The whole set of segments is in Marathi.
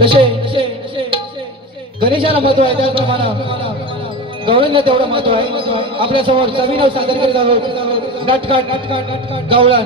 तसे गणेशाला महत्व आहे त्याचप्रमाणे गवळणला तेवढं महत्व आहे. आपल्या समोर सविनव सादर करीत आहोत नटखट गवळण.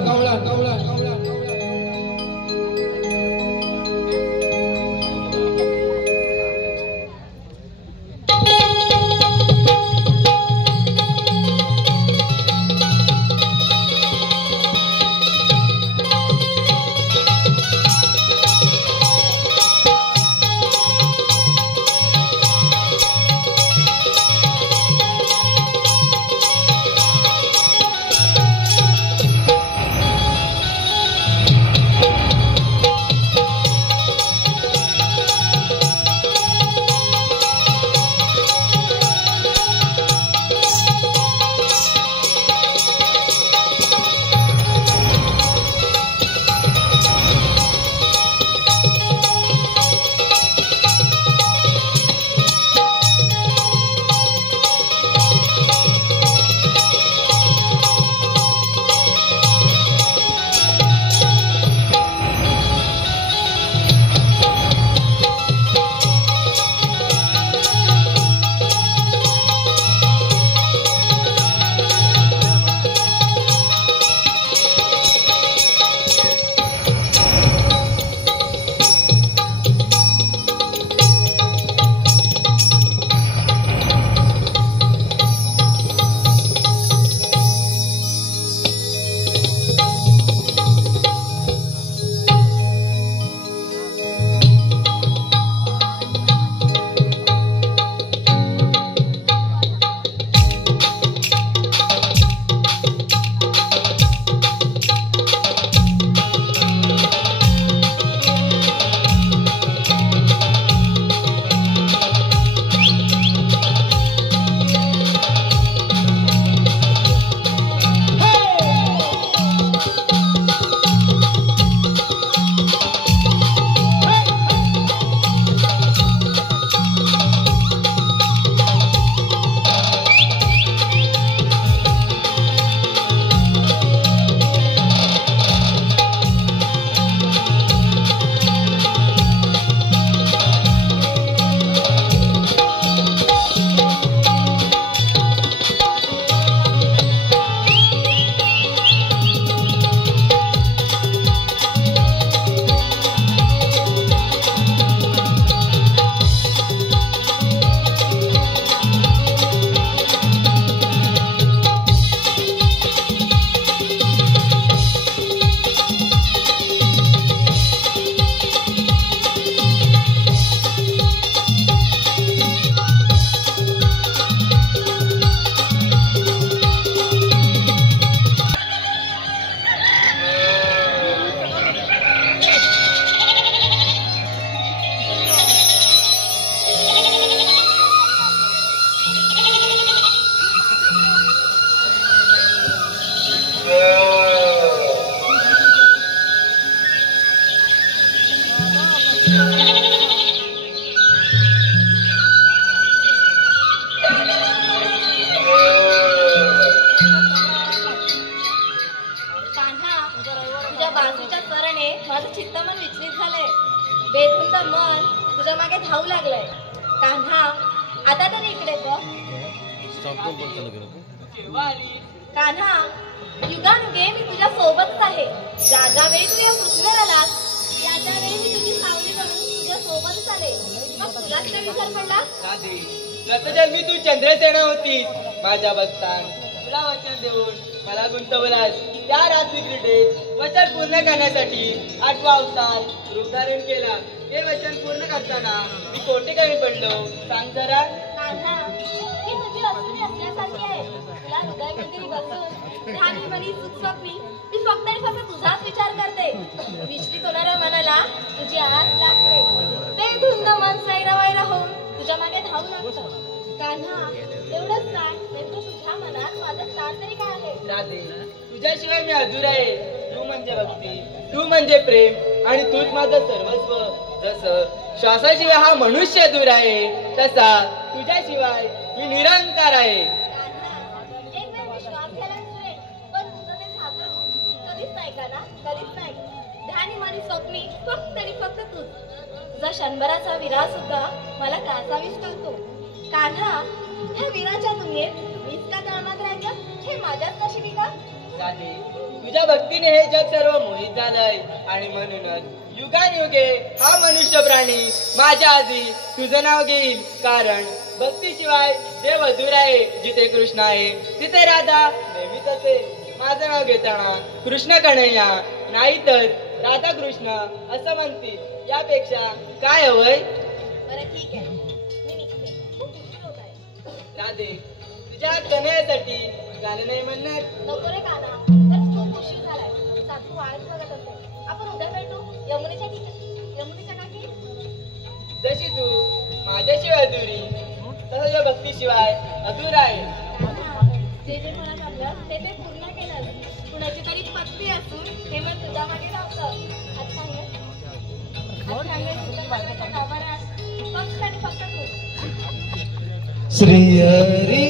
कान्हा, युगानुगे मी तुझ्या सोबतच आहे. ज्या ज्या वेळी तू या पृथ्वीवर आलास त्या त्या वेळी मी तुझी सावली म्हणून तुझ्या सोबतच आले. मग तुलाच काय विचार पडला? गतजन्मी तू चंद्रसेना होतीस माझ्या बघतान. तुला वचन देऊन मला गुंतवलास. त्या रात्री क्रीडेत वचन पूर्ण करण्यासाठी 8वा अवतार रूप धारण केला. हे वचन पूर्ण करताना मी कोठे कमी पडलो सांग जरा. कान्हा, ही तुझी असुरी असण्यासारखी आहे. तुला हृदयमंदिरी बसून ध्यानी मनी सुखस्वप्नी मी फक्त आणि फक्त तुझाच विचार करते. विचलित होणाऱ्या मनाला तुझी आस लागते. ते धुंद मन सैरवायला होऊन तुझ्या मागे धावू लागतं. कान्हा, एवढंच काय, नेमकं तुझ्या मनात माझं स्थान तरी काय आहे? राधे, तुझ्याशिवाय मी अधुरा आहे. तू म्हणजे भक्ती, तू म्हणजे प्रेम आणि तूच माझं सर्वस्व. जसं श्वासाशिवाय हा मनुष्य अधुर आहे तसा तुझ्याशिवाय मी निरंकार आहे. एक वेळ विश्वास घ्यायला मिळेल, पण तुझं ते साजरं कधीच नाही. कान्हा, कधीच नाही. ध्यानी मनी स्वप्नी फक्त आणि फक्त तूच. तुझं क्षणभराचा विरा सुद्धा मला कासावीस करतो. कान्हा, ह्या विराच्या दुनियेत मीच का तळमळत राहायचं हे माझ्याच नशिबी का? राधे, तुझ्या भक्तीने हे जग सर्व मोहित झालंय आणि म्हणूनच युगानुयुगे हा मनुष्य प्राणी माझ्या आधी तुझं नाव घेईल. कारण भक्तीशिवाय देव अधूर आहे. जिथे कृष्ण आहे तिथे राधा नेहमीच असेल. माझं नाव घेताना कृष्ण कन्हैया नाही तर राधा कृष्ण असं म्हणतील. यापेक्षा काय हवंय? बरं ठीक आहे, मी निघते. खूप उशीर होत आहे. राधे, तुझ्या कन्हैयासाठी गाणं नाही म्हणणार? नको रे कान्हा, तर खूप उशीर झालाय. सासू वाळत बघत असते. आपण उद्या भेटू यमुनेच्या काठी. जशी तू माझ्याशिवाय अधुरी तसं तुझ्या भक्तीशिवाय अधूर आहे. कान्हा, जे जे मला जमलं ते ते पूर्ण केलं. कुणाची तरी पत्नी असून हे मन तुझ्या मागे नव्हतं. आज सांगेल फक्त आणि फक्त तू. श्रीहरी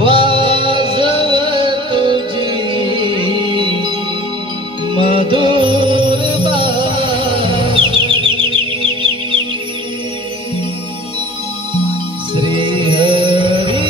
वाजव तुझी मधुर बासरी. श्रीहरी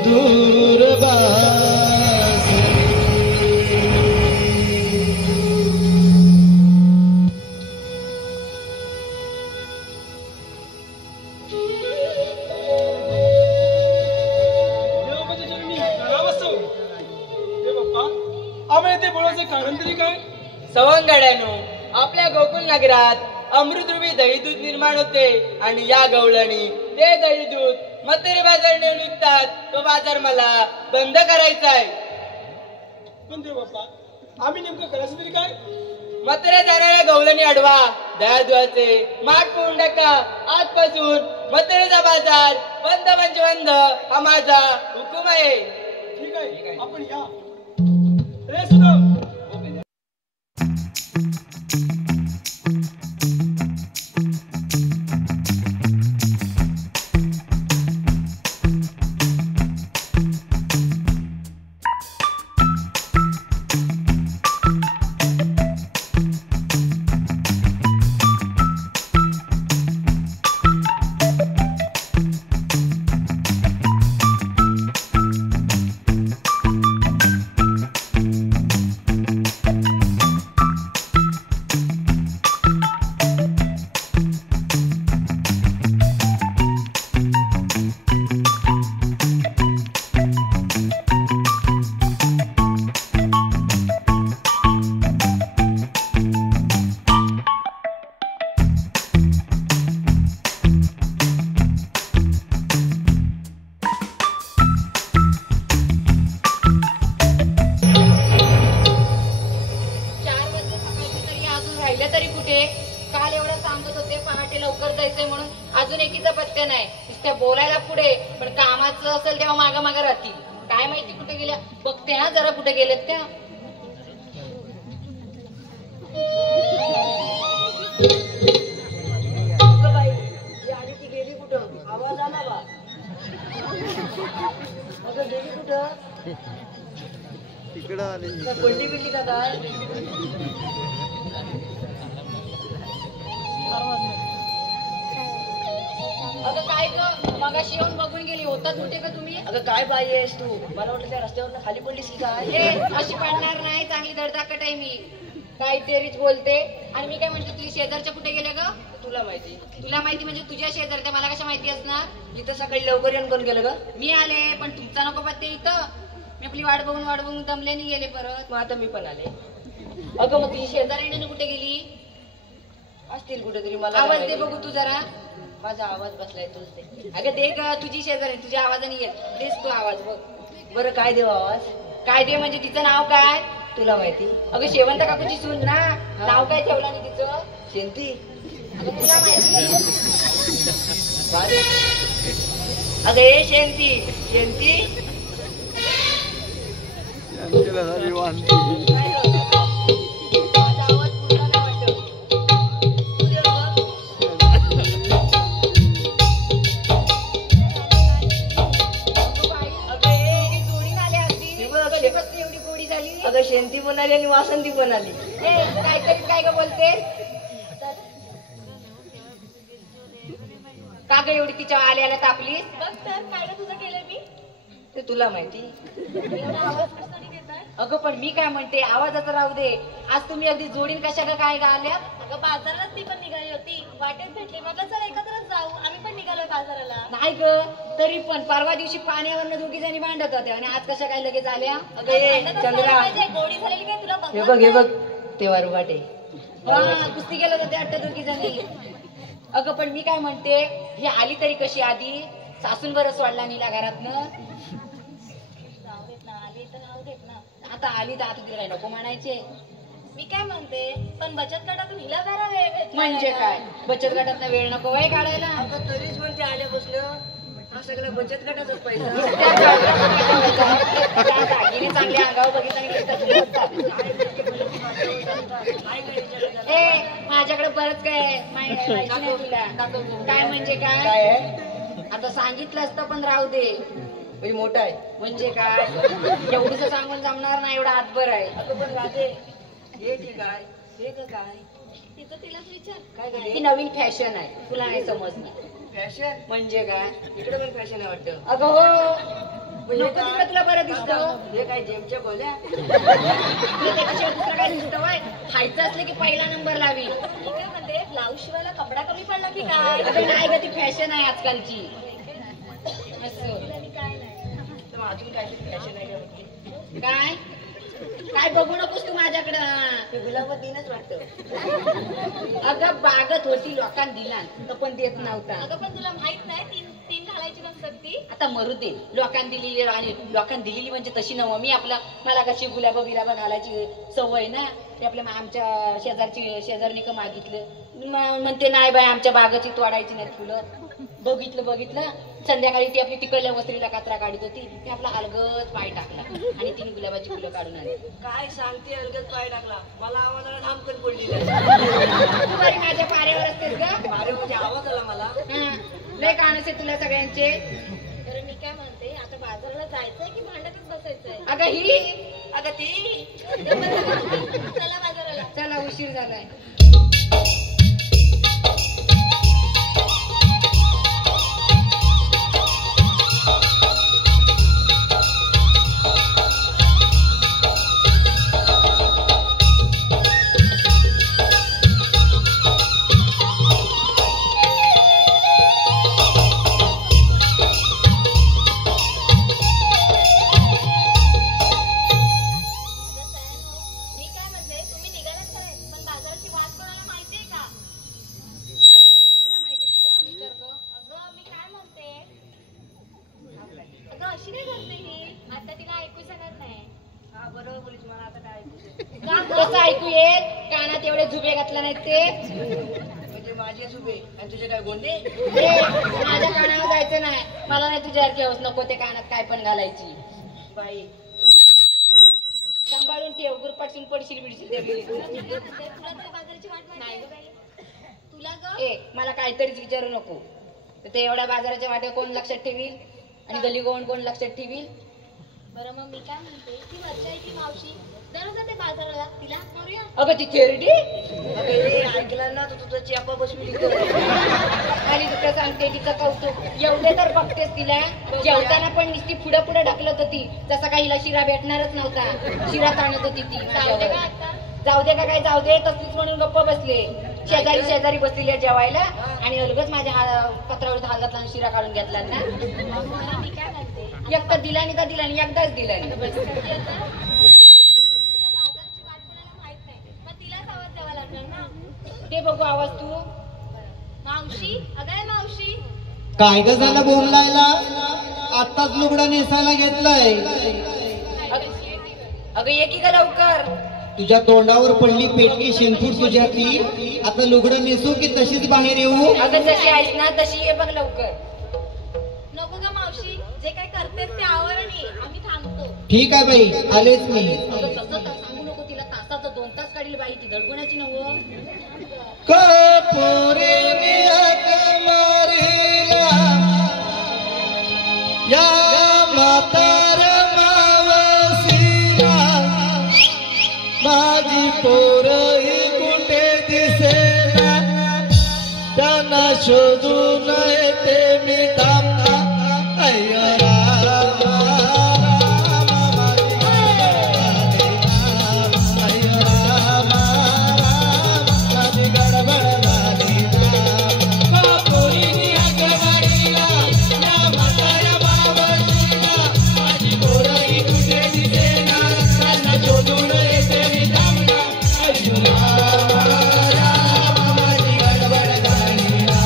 मधुर बासरी कारण तरी काय? सवंगड्यानो, आपल्या गोकुल नगरात अमृतरूपी दहीदूत निर्माण होते आणि या गवळणी ते दहीदूत मथुरे बाजार नेऊन विकतात. तो बाजार मला बंद करायचा आहे. पण ते बाप्पा, आम्ही नेमकं करायचं तरी काय? मथुरे जाणाऱ्या गवळणी अडवा, दह्यादुधाचे माठ पोळून टाका. आजपासून मथुरेचा बाजार बंद म्हणजे बंद हा माझा हुकूम आहे. ठीक आहे, आपण या. रे सुनो, काल एवढं सांगत होते पहाटे लवकर जायचंय म्हणून, अजून एकीचा पत्ते नाही. नुसत्या बोलायला पुढे, पण कामाचं असेल तेव्हा मागं मागं राहतील. काय माहिती कुठे गेल्या, बघते हा जरा कुठे गेलेत त्या. आणि ती गेली कुठं? आवाज आला बा. अगं गेली कुठं? तिकडं आले. पडली बिडली का काय? अगं काय ग, मगाशी येऊन बघून गेली, होतात कुठे का तुम्ही? अगं काय बाई आहेस तू? मला वाटलं त्या रस्त्यावर खाली पडलीस की काय? हे अशी पडणार नाही, चांगली धडधाकट आहे मी. काहीतरीच बोलते. आणि मी काय म्हणते, तुझी शेजारच्या कुठे गेल्या ग? तुला माहिती? तुला माहिती म्हणजे तुझ्या शेजारच्या मला कशा माहिती असणार? इथं सकाळी लवकर येऊन कोण गेलं ग? मी आले, पण तुमचा नको पत्ते इथं. मी आपली वाट बघून दमल्याने गेले परत. मग आता मी पण आले. अगं मग तुझी शेजारीने कुठे गेली? असतील कुठेतरी, मला आवाज काय दे माहिती. बघू तू जरा. माझा आवाज बसलाय तोच ते. अगं दे ग, तुझी शेजारी तुझ्या आवाजाने येत. देस तू आवाज बघ. बरं काय देऊ आवाज? काय दे म्हणजे तिचं नाव काय? तुला माहिती? अगं शेवंत काकूची सून ना. नाव काय ठेवलं नाही तिचं? शेंती? अगं तुला माहिती? अगं हे शेंती, शेंती. यांच्याला झाली वांती. माझा आवाज पुढला नाही वाटत. तू दे बघ. अगं हे जोडी झाली अगदी. हे बघ, कधीपासून एवढी गोडी झाली? अगं शेंती पण आली आणि वासंती पण आली. काहीतरी काय ग बोलते? का ग एवढी तिच्या आल्याला तापलीस? बघ तर काय ग तुझं केलंय मी? ते तुला माहिती? एवढा आवाज कशाने देताय? अगं पण मी काय म्हणते, आवाजाचं राहू दे. आज तुम्ही अगदी जोडीन कशा का काय आल्या? अगं बाजारात ती पण निघाली होती, वाटेत भेटली, म्हटलं चल एकत्रच जाऊ. आम्ही पण निघालोय बाजाराला. नाही ग, तरी पण परवा दिवशी पाण्यावरनं दोघी जणी भांडत होत्या आणि आज कशा काय लगेच आल्या? अगं हे भांडतच चंद्रा, झालं पाहिजे, गोडी झालेली काय तुला हे बघवत बघ हे नाही? बघ, ते वारुघाटे. हा, कुस्ती गेलं होते अट्ट दोघी जणी. अगं पण मी काय म्हणते, ही आली तरी कशी आधी? सासून बरं सोडला नीला घरातनं. राहू देत ना, आली तर राहू देत ना. आता आली तर आता तिला काय नको म्हणायचे? मी काय म्हणते, पण बचत गटातून हिला जरा वेळ भेटला म्हणजे नाही काय, का? बचत गटातनं वेळ नको वय काढायला? अगं तरीच म्हणते आल्यापासून हा सगळा बचत गटाचाच पैसा. त्या दागिने चांगल्या अंगावर बघितलं आणि माझ्याकडे बरंच काय आहे. माहिती नाही तुला काय म्हणजे काय काय? आहे? आता सांगितलं असतं पण राहू दे. म्हणजे मोठा आहे. म्हणजे काय, एवढंच सांगून जमणार नाही, एवढा हातभर आहे. अगं पण राहते हे ठीक आहे, हे का काय? तिचं तिलाच विचार. काय ही झाली? नवीन फॅशन आहे, तुला नाही समजणार. फॅशन? म्हणजे काय? इकडे पण फॅशन आहे वाटतं. अगं हो, नको तिकडे तुला बरं दिसतं. हे काय जेमच्या बोल्या तुला त्याच्याशिवाय दुसरं काय दिसतं वय? खायचं असलं की पहिला नंबर लावी. मी काय म्हणते ब्लाऊज शिवायला कपडा कमी पडला की काय? अगं नाही ग, ती फॅशन आहे आजकालची. असं आणि काय नाही. तर अजून काय फॅशन आहे काय काय बघू नकोस तू माझ्याकडं. ते गुलाबातीनच वाटतं. अगं बागत होती लोकांना दिला तर पण देत नव्हता. अगं पण तुला माहित नाही तीन तीन घालायची नसतात ती. आता मरू दे. लोकांना दिलेली आणि लोकांना दिलेली म्हणजे तशी नव मी मला कशी गुलाबा बिलाबा घालायची सवय ना. ते आपल्या आमच्या शेजारनी का मागितलं म्हणते नाही बाय आमच्या बागाची तोडायची नाही फुलं. बघितलं संध्याकाळी ती आपली तिकडल्या वस्त्रीला कात्रा काढत होती. ते आपला अलगद पाय टाकला आणि तिने गुलाबाची फुलं काढून आणली. काय सांगते अलगद पाय टाकला. मला आवाजाला धामकन पडली. तू बरी माझ्या पाऱ्यावर असतेस ग. अरे म्हणजे आवाज आला मला. हा, लय कानस आहे तुला सगळ्यांचे. तर मी काय म्हणते आता बाजाराला जायचंय की भांड्यातच बसायचंय? अगं ही अगं ती चला बाजाराला. चला उशीर झालाय. मी काय म्हणते तुम्ही निघालात काय? पण बाजाराची वाट कोणाला माहितीये का? तिला माहिती तिला विचार ग. अगं मी काय म्हणते अगं अशी काय करते ही? आता तिला ऐकूच येणार नाही. हा बरोबर बोलीस. मला आता काय ऐकू. कसं ऐकू येत? कानात एवढे झुबे घातला नाहीत ते. म्हणजे माझे सुबे आणि तुझे काय गोंडे. माझ्या कानावर जायचं नाही. मला नाही तुझ्यासारखी हौस. नको ते कानात काय पण घालायची. बाई सांभाळून ठेव. गुरपाटसून पडशील बिडशील त्या विहिरीत. तुला तरी बाजाराची वाट माहिती आहे? तुला ग ए मला काहीतरीच विचारू नको. तर ते एवढ्या बाजाराच्या वाट्या कोण लक्षात ठेवील आणि गली कोण लक्षात ठेवील. बरं मग मी काय म्हणते ती वरच्या ती मावशी दररोज जाते बाजाराला. तिला करूया. अगं ती खेरडी अगं हे ऐकलं ना तर तुझं चियापा बसविली. आणि तुला सांगते तिचं कौतुक. एवढे तर बघतेस तिला. जेवताना पण नुसती पुढे पुढे ढकलत होती. जसा काही हिला शिरा भेटणारच नव्हता. शिरा ताणत होती ती. जाऊ दे का आता? जाऊ दे का काय जाऊ दे. तसलीच म्हणून गप्प बसले. शेजारी बसलेल्या जेवायला आणि अलगच माझ्या पत्रावळीत हात घातला आणि शिरा काढून घेतला ना. बरं, मी काय म्हणते एकदा दिला आणि एकदाच दिला. बाजाराची वाट कोणाला माहित नाही. मग तिलाच आवाज द्यावा लागणार ना. ते बघू आवाज तू. मावशी अगं मावशी. काय ग झालं बोंबलायला? आताच लुगडा नेसायला घेतलाय. अगं ये की ग लवकर. तुझ्या तोंडावर पडली पेटकी शेणफूट तुझ्यातली. आता लुगडं नेसू की तशीच बाहेर येऊ? अगं जशी आहेस ना तशी ये बघ लवकर. नको ग मावशी जे काय करतेस ते आवरणी आम्ही थांबतो. ठीक आहे बाई आलेच मी. अगं तसं तर सांगू नको तिला. तासाचं 2 तास काढील बाई. ती धडगुण्याची नव्ह. कपोरीने हाक मारिला या म्हातार मावशीला. माझी पोरही कुठे दिसेना. त्यांना शोधून येते मी थांबता. अय्या रामा, अय्या रामा, माझी गडबड झाली ना. पोरीनी हाक मारिला या म्हाताऱ्या मावशीला. माझी पोरही कुठे दिसेना. त्यांना शोधून येते मी थांबता. अय्या रामा, माझी गडबड झाली ना.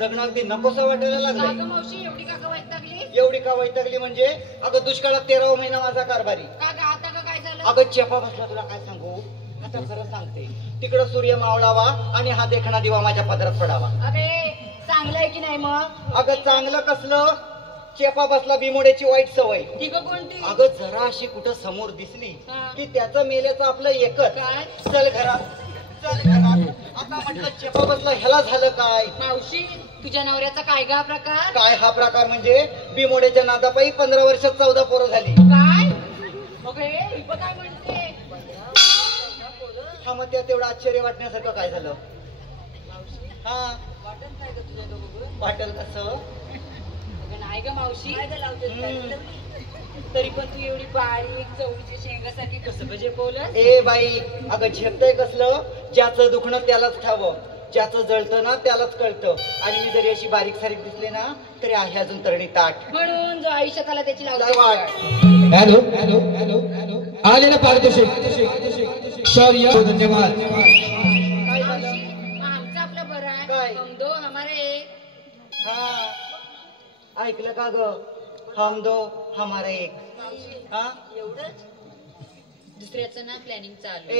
जगणं अगदी नकोसं वाटायला लागलं. काका मावशी एवढी काका वैतागली? एवढी का वैतागली म्हणजे अगं दुष्काळात 13वा महिना माझा कारभारी. काका आता का काय झालं? अगं चेपा बसला, तुला काय सांगू, आता खरं सांगते, तिकडं सूर्य मावळावा आणि हा देखणा दिवा माझ्या पदरात पडावा. अरे चांगलं आहे की नाही मग? अगं चांगलं कसलं, चेपा बसला बिमोड्याची वाईट सवय. ती का कोणती? अगं जरा अशी कुठं समोर दिसली हा. की त्याचं मेल्याचं आपलं एकच, काय? चल घरात चल घरात. आता म्हटलं चेपा बसला, ह्याला झालं काय? मावशी तुझ्या नवऱ्याचा काय गा प्रकार? काय हा प्रकार म्हणजे बिमोड्याच्या नादापायी 15 वर्षात 14 पोरं झाली. काय मग हे इथं काय म्हणते? हा मग त्या तेवढं आश्चर्य वाटण्यासारखं काय झालं? हा वाटेल कसं? अगं नाही ग मावशी, हम्म. तरी पण तू एवढी बारीक चवळीच्या शेंगासारखी कसं म्हणजे बोलत? ए बाई, अगं झेपतय कसलं, ज्याचं दुखणं त्यालाच ठावं, ज्याचं जळतं ना त्यालाच कळतं. आणि मी जरी अशी बारीक सारीक दिसले ना तरी आहे अजून तरणी ताट. म्हणून जो आयुष्यात आला त्याची लय लावते वाट. हॅलो हॅलो हॅलो हॅलो आलेलं पारितोषिक शौर्य धन्यवाद. काय झालं? आमचं आपलं बरं आहे. काय? हम दो हमारे. हा ऐकलं का ग, हम दो हमारा एक. हा एवढंच दुसऱ्याचं ना प्लॅनिंग चालू. ए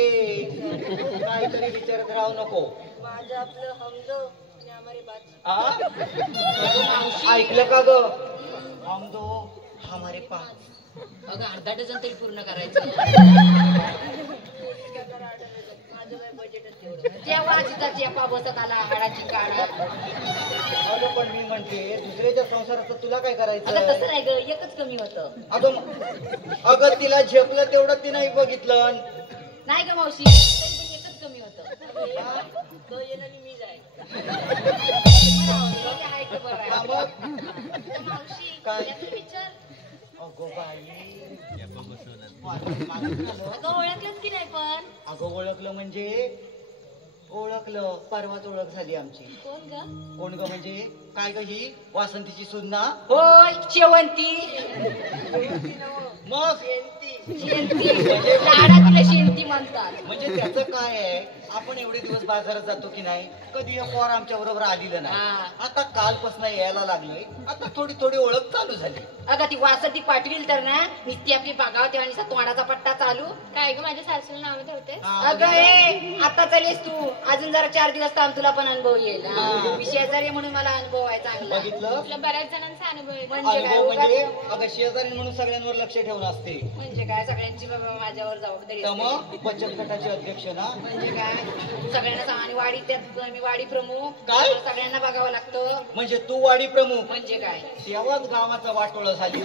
काहीतरी विचारत राहू नको. माझं आपलं हमदो आणि हमारे बात. हा? ऐकलं का ग, हम दो हमारे पाच. अगं अर्धा डझन तरी पूर्ण करायचं. माझं काय बजेटच तेवढं. तेव्हा तिचा चेपा बसत आला हाडाची काढा. अगं पण मी म्हणते दुसऱ्याच्या संसाराचं तुला काय अगं तसं करायचं? नाही ग, एकच कमी होतं. अगं तिला झेपलं तेवढं तिने बघितलं. नाही ग मावशी, तरी पण एकच कमी होतं. तो येणं आणि मी जाय. ते आहे ते बरं आहे. हा मग मावशी काय? त्याचं विचार. अगो बाई, अगं ओळखलंच की नाही पण? अगं ओळखलं म्हणजे ओळखलं, परवाच ओळख झाली आमची. कोण ग? कोण ग म्हणजे काय ग, ही वासंतीची सुन्ना. होय शेवंती. मग शेंती लाडा तिला शेंती म्हणतात. म्हणजे त्याचं काय आहे, आपण एवढे दिवस बाजारात जातो की नाही, कधी एक पोर आमच्या बरोबर आलेलं नाही. हा. आता कालपासून यायला लागलोय, आता थोडी थोडी ओळख चालू झाली. अगं ती वासंती पाठवील तर ना नुसती आपली बागावते आणि तोंडाचा पट्टा चालू. काय ग माझ्या सासूला नाव ठेवते? हा, अगं ए आता चालेस तू, अजून जरा 4 दिवस थांब, तुला पण अनुभव येईल. हा. मी शेजारी म्हणून मला अनुभव आहे चांगला. बघितलं, तुला बऱ्याच जणांचा अनुभव आहे. म्हणजे काय अनुभव म्हणजे उगाच- अगं शेजारी म्हणून सगळ्यांवर लक्ष ठेवून असते. म्हणजे काय सगळ्यांची बाबा माझ्यावर जबाबदारी तर असते. मग बचत गटाचे अध्यक्ष ना. म्हणजे काय सगळ्यांना सांग, आणि वाडी त्यात मी वाडी प्रमुख. काय? मला सगळ्यांना बघावं लागतं. म्हणजे तू वाडी प्रमुख, म्हणजे काय तेव्हाच गावाचा वाटोळा झाली.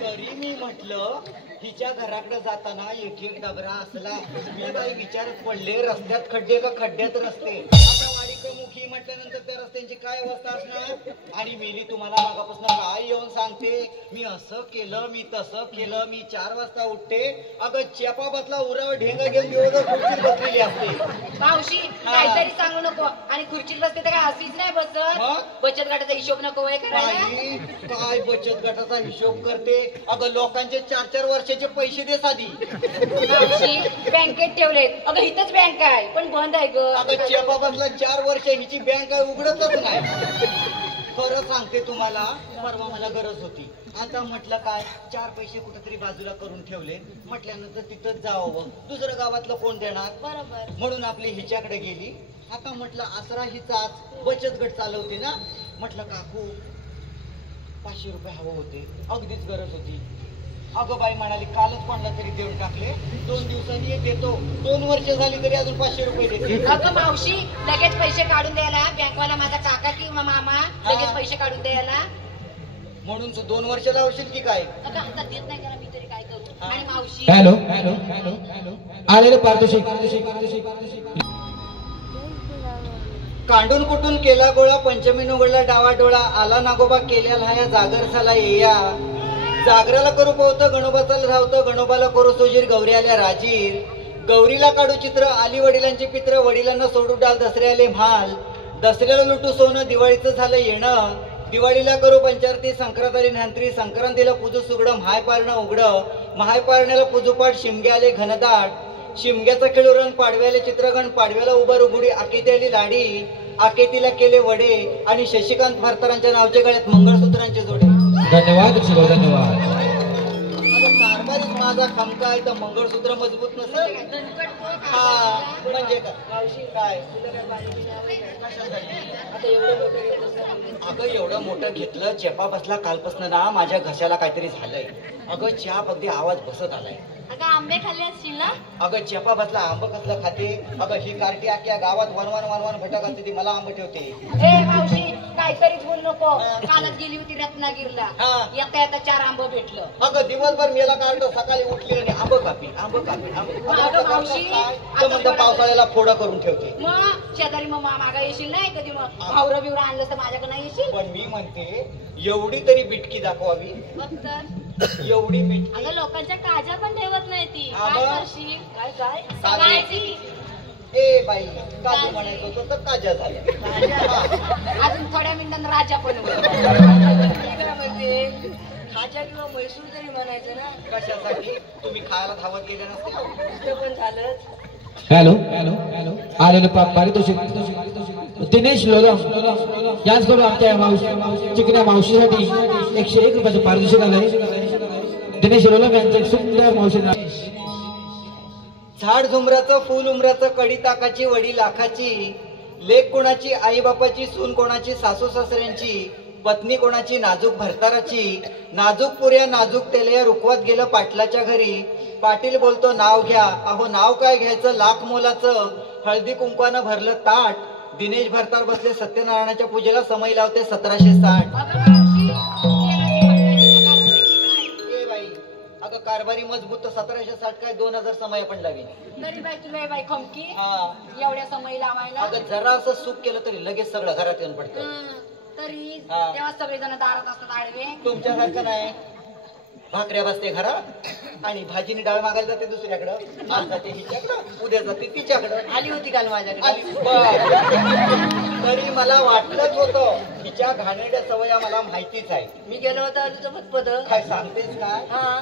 तरी मी म्हटलं हिच्या घराकडे जाताना एक एक डबरा असला, मी काही विचारत पडले रस्त्यात खड्डे का खड्ड्यात रस्ते. आता वाडी प्रमुख ही म्हटल्यानंतर त्या रस्त्यांची काय अवस्था असणार. आणि मेली तुम्हाला मागापासून काय येऊन सांगते, मी असं केलं मी तसं केलं, मी 4 वाजता उठते. अगं चेपा बसला उरावर ढेंग घेऊन दिवस खुर्चीत बसलेली असते. मावशी हा. काहीतरी सांगू नको. आणि खुर्चीत बसते तर काय अशीच नाही बसत. मग? बचत गटाचा हिशोब नको वय करायला. बाई, काय बचत गटाचा हिशोब करते. अगं लोकांचे 4-4 वर्षाचे पैसे दे साधी. मावशी बँकेत ठेवले. अगं इथंच बँक आहे पण बंद आहे ग. अगं चेपा बसला 4 वर्ष, हिची बँक काय उघडतच नाही. खरं सांगते तुम्हाला, परवा मला गरज होती. आता म्हटलं काय 4 पैसे कुठेतरी बाजूला करून ठेवले, म्हटल्यानंतर तिथंच जावं, दुसरं गावातलं कोण देणार. बरोबर. म्हणून आपली हिच्याकडे गेली. आता म्हटलं आसरा हिचाच, बचत गट चालवते ना. म्हटलं काकू 500 रुपये हवं होते, अगदीच गरज होती. अगं बाई म्हणाली कालच कोणाला तरी देऊन टाकले, 2 दिवसांनी एक देतो. 2 वर्ष झाली तरी अजून 500 रुपये देते. अगं मावशी लगेच पैसे काढून द्यायला बँकवाला माझा काका किंवा मामा लगेच पैसे काढून द्यायला. म्हणून तू 2 वर्ष लावशील की काय? अगं आता देत नाही करा, मी तरी काय करू. हा. आणि मावशी हॅलो हॅलो हॅलो हॅलो आलेलं पारितोषिक. कांडून कुटून केला गोळा, पंचमी उघडला डावा डोळा, आला नागोबा केल्या लाया, जागर झाला येया. जागराला करू पोहतं गणोबाचा धावतं, गणोबाला करू सोजीर, गौरी आल्या राजीर. गौरीला काढू चित्र, आली वडिलांची पित्र, वडिलांना सोडू डाल, दसरे आले म्हाल. दसऱ्याला लुटू सोनं, दिवाळीचं झालं येणं. दिवाळीला करू पंचारती, संक्रांत आली न्हांत्री, संक्रांतीला पूजू सुगडं, महाय पारणं उघडं. महाय पारण्याला पूजूपाठ, शिमगे आले घनदाट. शिमग्याचा खेळूरण, पाडव्याला चित्रगण, पाडव्याला उभं रुगुडी, आकेती आली लाडी. आकेतीला केले वडे आणि शशिकांत फरतरांच्या नावच्या गळ्यात मंगळसूत्रांचे जोडे. धन्यवाद ऋषीभाऊ, धन्यवाद. कारभारीच माझा खमका आहे तर मंगळसूत्र मजबूत नसेल. हा म्हणजे काय अगं एवढं मोठं घेतलं, चेपा बसला कालपासून ना माझ्या घशाला काहीतरी झालंय. अगं चहा अगदी आवाज बसत आलाय. अगं आंबे खाल्ले असतील ना? अगं चेपा बसला आंब कसलं खाते. अगं ही कार्टी अख्ख्या गावात वनवन भटक असते, ती मला आंब ठेवते. ए मावशी काहीतरीच बोल नको. कालच गेली होती रत्नागिरीला, हा. येता येता 4 आंब भेटलं. अगं दिवसभर मेला काढतो, सकाळी उठली आणि आंब कापी. अगं मावशी, म्हणतो पावसाळ्याला फोडं करून ठेवते. मग शेजारी मग मागा येशील नाही कधी, मग भावरं बिवरं आणलं तर माझ्याकडे नाही येशील. पण मी म्हणते एवढी तरी बिटकी दाखवावी. बघ तर. एवढी बिटकी. अगं लोकांच्या काजा पण ठेवत नाही ती. हा काय मग? करशील? काय काय सगळ्याची. ए बाई काजू म्हणायचं होतं तर काजा झाल्या. अजून थोड्या मिनिटांनी राजा पण होईल. म्हणजे खाजा किंवा म्हैसूर तरी म्हणायचं ना. कशासाठी? तुम्ही खायला धावत गेले नसते. ते पण झालंच. हॅलो आलेलं पारितोषिक दिनेश लोलम याचबरोबर आमच्या चिकन्या मावशीसाठी 101 रुपयाचं पारितोषिक आलंय. दिनेश लोलम यांचं एक सुंदर मावशी. झाड झुमराचं, फुल उमराचं, कडी ताकाची, वडी लाखाची, लेक कोणाची, आई बापाची, सून कोणाची, सासू सासऱ्यांची, पत्नी कोणाची, नाजूक भरताराची, नाजूक पुऱ्या नाजूक तेलया रुकवत गेलं पाटलाच्या घरी. पाटील बोलतो नाव घ्या. अहो नाव काय घ्यायचं, लाख मोलाचं. हळदी कुंकवानं भरलं ताट. दिनेश भरतार बसले सत्यनारायणाच्या पूजेला, समय लावते 1760. ए बाई अगं कारभारी मजबूत तर 1760 काय 2000 समय पण लागेल. तरी बाई तुला बाई खमकी हा एवढ्या समय लावायला. अगं जरा असं सुख केलं तरी लगेच सगळं घरात येऊन पडतं. तरी हा. तेव्हा सगळेजण दारात असतात आडवे. तुमच्यासारखं नाही. भाकऱ्या बसते घरात आणि भाजीनी डाळ मागायला जाते दुसऱ्याकडं, आज जाते हिच्याकडं, उद्या जाते तिच्याकडं. आली होती काल माझ्याकडे. आणि बरं. तरी मला वाटलंच होतं हिच्या घाणेरड्या सवया मला माहितीच आहे. मी गेलो होतो आलूचं पतपद. काय सांगतेस काय? हा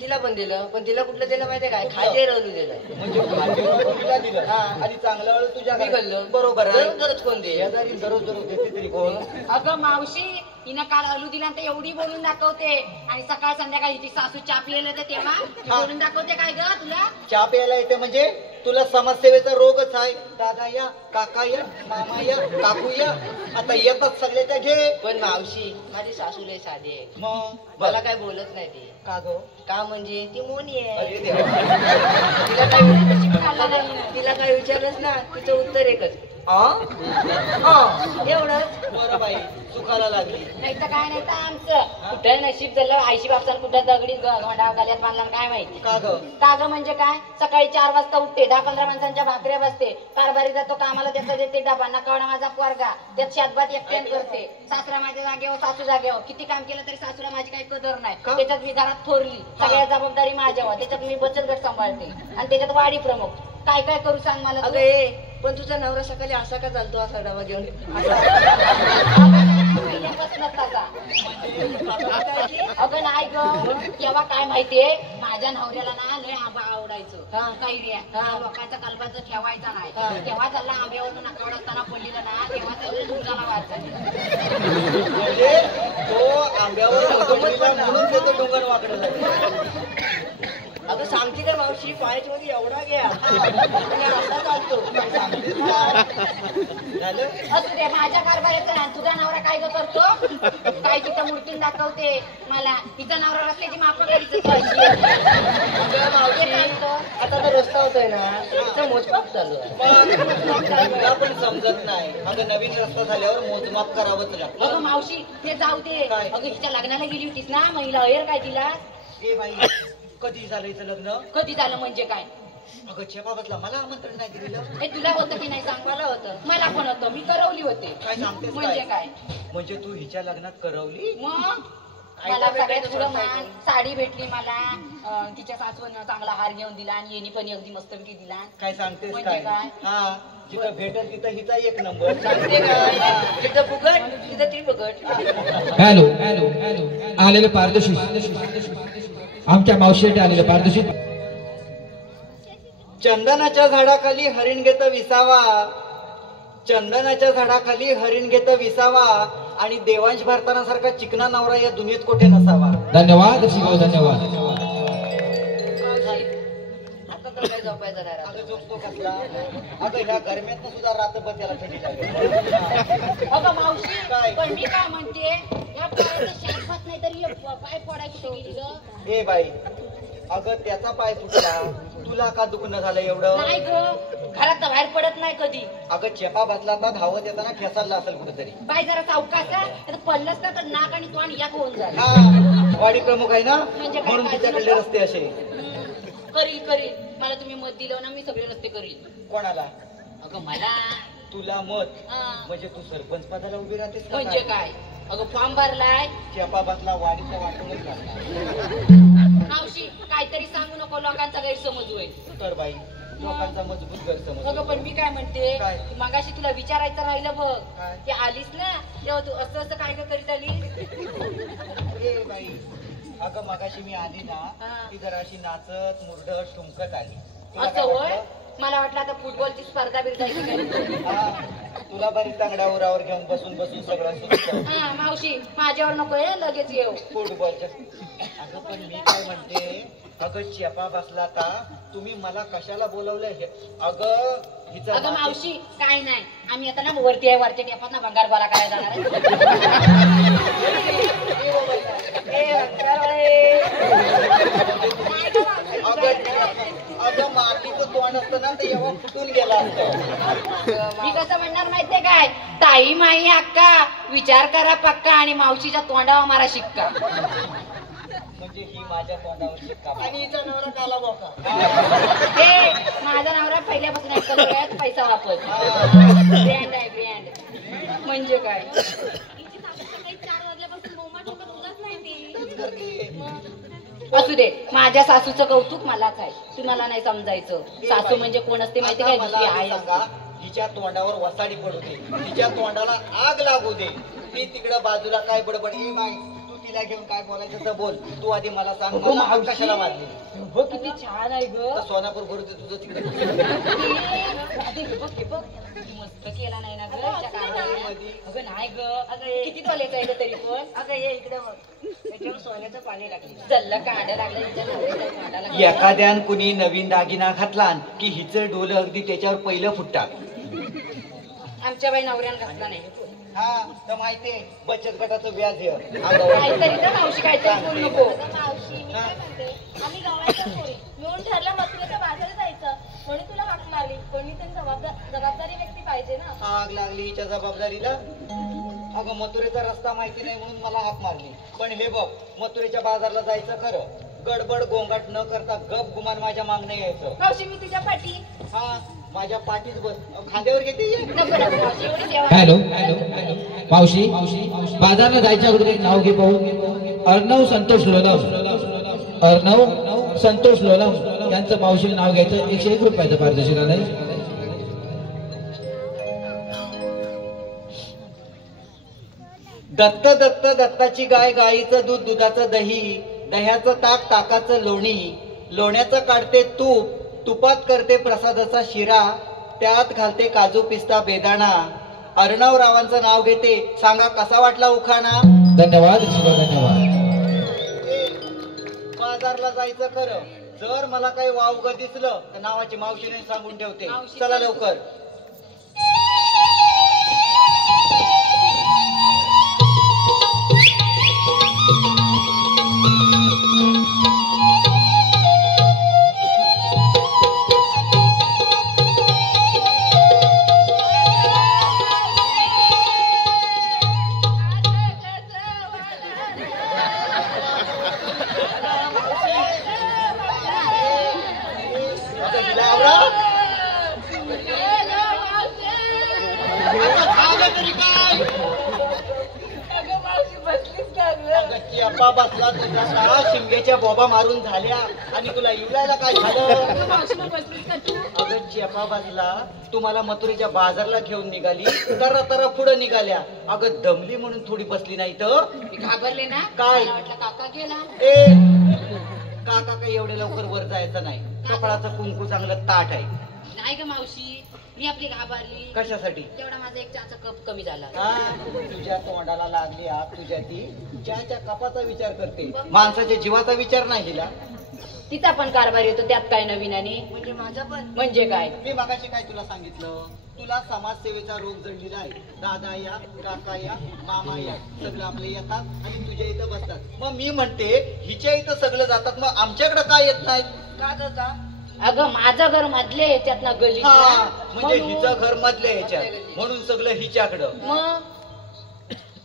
तिला पण दिलं, पण तिला कुठलं दिलं माहितीये काय, खाजे रवलू दिलं. म्हणजे भाजी तिला दिलं हा. आणि चांगलं अळू तुझ्या मी घरात. खाल्लं. बरोबर आहे. दररोज कोण दे. शेजारी दररोज देते तरी कोण? अगं मावशी हिनं काल अलू दिला तर एवढी बोलून दाखवते, आणि सकाळ संध्याकाळ हिची सासू चापलेलं तर तेव्हा ती हा. बोलून दाखवते काय ग तुला. चहा प्यायला येते म्हणजे तुला समाजसेवेचा रोगच आहे. दादा या, काका या, मामा या, काकू या, आता येतात सगळ्याच्या घे. पण मावशी माझी सासू लय साधी आहे. मग मला काय बोलत नाही ती. का गो? का म्हणजे ती मोनी आहे. अरे देवा. तिला तिला काय विचारलंच ना, तिचं उत्तर एकच, एवढंच. बरं बाई सुखाला लागली. नाही तर काय, नाही तर आमचं कुठं नशीब झालं आईशी बापसान कुठं दगडी घोंडा गल्यात बांधला काय माहिती. का ग? का ग म्हणजे काय, सकाळी 4 वाजता उठते, 10-15 माणसांच्या भाकऱ्या बसते, कारभारी जातो कामाला, त्याचा देते डबा, नकावडा माझा पोरगा, त्यात शातभात एकट्यान करते. सासरा माझ्या जागेवर, सासू जागेवर, किती काम केलं तरी सासूला माझी काही कदर नाही. का? त्याच्यात मी घरात थोरली, सगळ्या जबाबदारी माझ्यावर, त्याच्यात मी बचत गट सांभाळते आणि त्याच्यात वाडी प्रमुख. काय काय करू सांग मला तू? अगे पण तुझा नवरा सकाळी असा का चालतो, असा डबा घेऊन? पहिल्यापासूनच तसा. अगं नाही ग, तेव्हा काय माहितीये, माझ्या नवऱ्याला ना लय आंबा आवडायचं. हा. काही रे लोकांच्या कल्पाचं ठेवायचा नाही. तेव्हा त्याला आंब्यावरून नाकावड असताना पडलेलं ना, तेव्हा त्याला दुधाला वाचायचं. म्हणजे तो आंब्यावर म्हणून त्याचं डोंगर वाकडं झालं. अगं सांगते का मावशी, पायाच्या मध्ये एवढा घ्या आणि असा चालतो. झालं? असू दे, माझ्या कारभाराचं ना. तुझा नवरा काय ग करतो, काय तिथं मूर्तीन दाखवते मला, तिचा नवरा रस्त्याची माप करीत आता तो रस्ता होतोय ना, त्याचा मोजमाप चालू आहे. तुला पण समजत नाही. अगं नवीन रस्ता झाल्यावर मोजमाप करावंच लागतं. अगं मावशी ते जाऊ दे. काय? अगं हिच्या लग्नाला गेली होतीस ना, महिला अहेर काय तिला. ए बाई कधी झालं हिचं लग्न? कधी झालं म्हणजे काय, अगं चेपाबातला मला आमंत्रण नाही दिलेलं. हे तुला होतं की नाही सांग. मला होतं, मला पण होतं, मी करवली होते. काय सांगतेस म्हणजे काय? काय, म्हणजे तू हिच्या लग्नात करवली? मग मला सगळ्यात पुढं मान साडी भेटली मला. तिच्या सासूनं चांगला हार घेऊन दिला आणि येणी पण अगदी मस्तपैकी दिला. काय सांगतेस म्हणजे काय? काय? हा जिथं भेटेल तिथं हिचा एक नंबर. सांगते का, तिथं फुकट तिथं ती फुकट. हॅलो आलेले पारदर्शी आमच्या मावशीसाठी आलेले पारदर्शी. चंदनाच्या झाडाखाली हरिण घेत विसावा, चंदनाच्या झाडाखाली हरिण घेत विसावा आणि देवांश भरतानासारखा चिकना नवरा या दुनियेत कोठे नसावा. धन्यवाद शिकव, धन्यवाद. आता तर काय झोपायचं नाही रात्री. अगं झोपतो कसला? अगं ह्या गरम्यात सुद्धा रातभर त्याला थंडी लागेल. अगं मावशी काय? पण मी काय म्हणते या पोराचं शांत नाही तरी पाय फोडाय कुठे गेली ग? ए बाई, अगं त्याचा पाय सुटला, तुला का दुखणं झालं एवढं? नाही ग, घरात तर बाहेर पडत नाही कधी. अगं चेपा बसला तर धावत येताना ठेसारला असेल कुठेतरी. बाई जरा सावकाश तर पडलंच ना तर नाक आणि तोंड याक होऊन जाईल. हा, वाडी प्रमुख आहे ना म्हणजे काय म्हणून तिच्याकडले रस्ते असे. करील मला तुम्ही मत दिलं ना मी सगळे रस्ते करील. कोणाला? अगं मला. तुला मत? हा. म्हणजे तू सरपंच पदाला उभी राहतेस का म्हणजे काय? काय? अगं फॉर्म भरलाय. चेपा बसला वाडीचा वाटूनच लागला. मावशी काहीतरी सांगू नको, लोकांचा गैरसमज होईल. तर बाई, लोकांचा मजबूत गैरसमज. अगं पण मी काय म्हणते, काय? मगाशी तुला विचारायचं राहिलं बघ. काय? ते आलीस ना तेव्हा तू असं असं काय काय करीत आली? ए बाई, अगं मगाशी मी आली ना, हा. ती जराशी नाचत मुरडत ठुमकत आली. तुला असं काय होय? वाटलं? मला वाटलं आता फुटबॉलची स्पर्धा बिरदायची काय. हा, तुला बरी तांगड्या उरावर घेऊन बसून बसून सगळं सुचतं. हा मावशी माझ्यावर नको ये, लगेच येऊ. फुटबॉलच्या. अगं पण मी काय म्हणते, अगं चेपा बसला का तुम्ही मला कशाला बोलवलं हे? अगं हिचा अगं नाते- मावशी काय नाही, आम्ही आता ना वरती आहे, वरच्या टेपात ना भंगार गोळा करायला जाणार अगं मातीचं तोंड असतं ना ते एव्हा फुटून गेला असतं. मी कसं म्हणणार माहितीये काय, ताई माई अक्का विचार करा पक्का आणि मावशीच्या तोंडावर मारा शिक्का. म्हणजे ही माझ्या तोंडावर शिक्का. आणि हिचा नवरा काला बोका. हे माझा नवरा पहिल्यापासून ऐकतो वेळात पैसा वापर. ब्रँड आहे ब्रँड. म्हणजे काय? हिची सासू सकाळी 4 वाजल्यापासून बोंबा ठोकत उगाच नाही ती. असू दे, माझ्या सासूचं कौतुक मलाच आहे, तुम्हाला नाही समजायचं. सासू म्हणजे कोण असते माहिती काय? आता दुसरी मला आई सांगा, असते. हिच्या तोंडावर वसाडी पडू दे, तिच्या तोंडाला आग लागू दे, ती तिकडं बाजूला काय बडबड. ए बाई, तू तिला घेऊन काय बोलायचं तर बोल. तू आधी मला सांग, मला आग कशाला मारली? हो किती छान आहे ग. तर सोनापूर भरू दे तुझं तिकडे. मस्त केला नाही ना ग हिच्या कारभाराने. अगं नाही ग, किती चालायचं आहे ग तरी पण. अगं ये इकडे बघ, त्याच्यावर सोन्याचं पाणी लागलं. जल्ल काढा लागलं हिच्या नवऱ्याच्या तोंडाला. एखाद्यान कुणी नवीन दागिना घातला की हिचं डोलं अगदी त्याच्यावर पहिलं फुटतात. आमच्या बाई नवऱ्यानं घातला नाही. हा तर माहितीये, बचत गटाचं व्याज हे काहीतरी तर मावशी काहीतरी बोलू नको. अगं मावशी मी काय म्हणते, आम्ही गावाच्या पोरी मिळून ठरलं मथुरेच्या बाजारात जायचं म्हणून तुला हाक मारली. कोणीतरी जबाबदारी व्यक्ती पाहिजे ना. आग लागली हिच्या जबाबदारीला. अगं मथुरेचा रस्ता माहिती नाही म्हणून मला हाक मारली. पण हे बघ, मथुरेच्या बाजारला जायचं खरं, गडबड गोंगाट न करता गप गुमान माझ्या मागणे यायचं. मावशी मी तुझ्या पाठी. हा, माझ्या पाठीत बस, खांद्यावर घेते ये. नको नको मावशी, एवढी सेवा. हॅलो मावशी, बाजारला जायच्या अगोदर एक नाव घे पाहू. अर्णव संतोष लोलम. अर्णव संतोष लोलम यांचं मावशीला नाव घ्यायचं. 101 रुपयाचं पारितोषिक आलंय. दत्त दत्त दत्ताची गाय, गाईचं दूध, दुधाचं दही, दह्याचं ताक, ताकाचं लोणी, लोण्याचं काढते तूप, तुपात करते प्रसादाचा शिरा, त्यात घालते काजू पिस्ता बेदाणा. अर्णव रावांचं नाव घेते, सांगा कसा वाटला उखाणा? धन्यवाद शिवा, धन्यवाद. बाजारला जायचं खरं, जर मला काही वावग दिसलं तर नावाची मावशीने सांगून ठेवते. चला लवकर. बसला तुझ्या शिंगेच्या बोबा मारून झाल्या आणि तुला इवलायला काय झालं? अगं चेपा बसला, तुम्हाला मथुरेच्या बाजारला घेऊन निघाली, तर तर पुढे निघाल्या. अगं दमली म्हणून थोडी बसली नाही तर घाबरले ना. काय? मला वाटलं काका गेला. ए काका काही एवढे लवकर वर जायचं नाही, कपाळाचं कुंकू चांगलं ताट आहे. नाही ग मावशी, मी आपली घाबरली. कशासाठी? तेवढा माझा एक चहाचा कप कमी झाला. हा, तुझ्या तोंडाला लागली आग, तुझ्या ती चहाच्या कपाचा विचार करते, माणसाच्या जीवाचा विचार नाही हिला. तिचा पण कारभार येतो, त्यात काय नवीन आणि म्हणजे माझा पण म्हणजे काय? मी मगाशी काय तुला सांगितलं, तुला समाजसेवेचा रोग जडलेला आहे. दादा या, काका या, मामा या, सगळं आपले येतात आणि तुझ्या इथं बसतात. मग मी म्हणते हिच्या इथं सगळं जातात, मग आमच्याकडे काय येत नाही? का ग का? अगं माझं घर मधले ह्याच्यात ना गल्ली. हा, म्हणजे हिचं घर मधल्या ह्याच्यात म्हणून सगळं हिच्याकडं. मग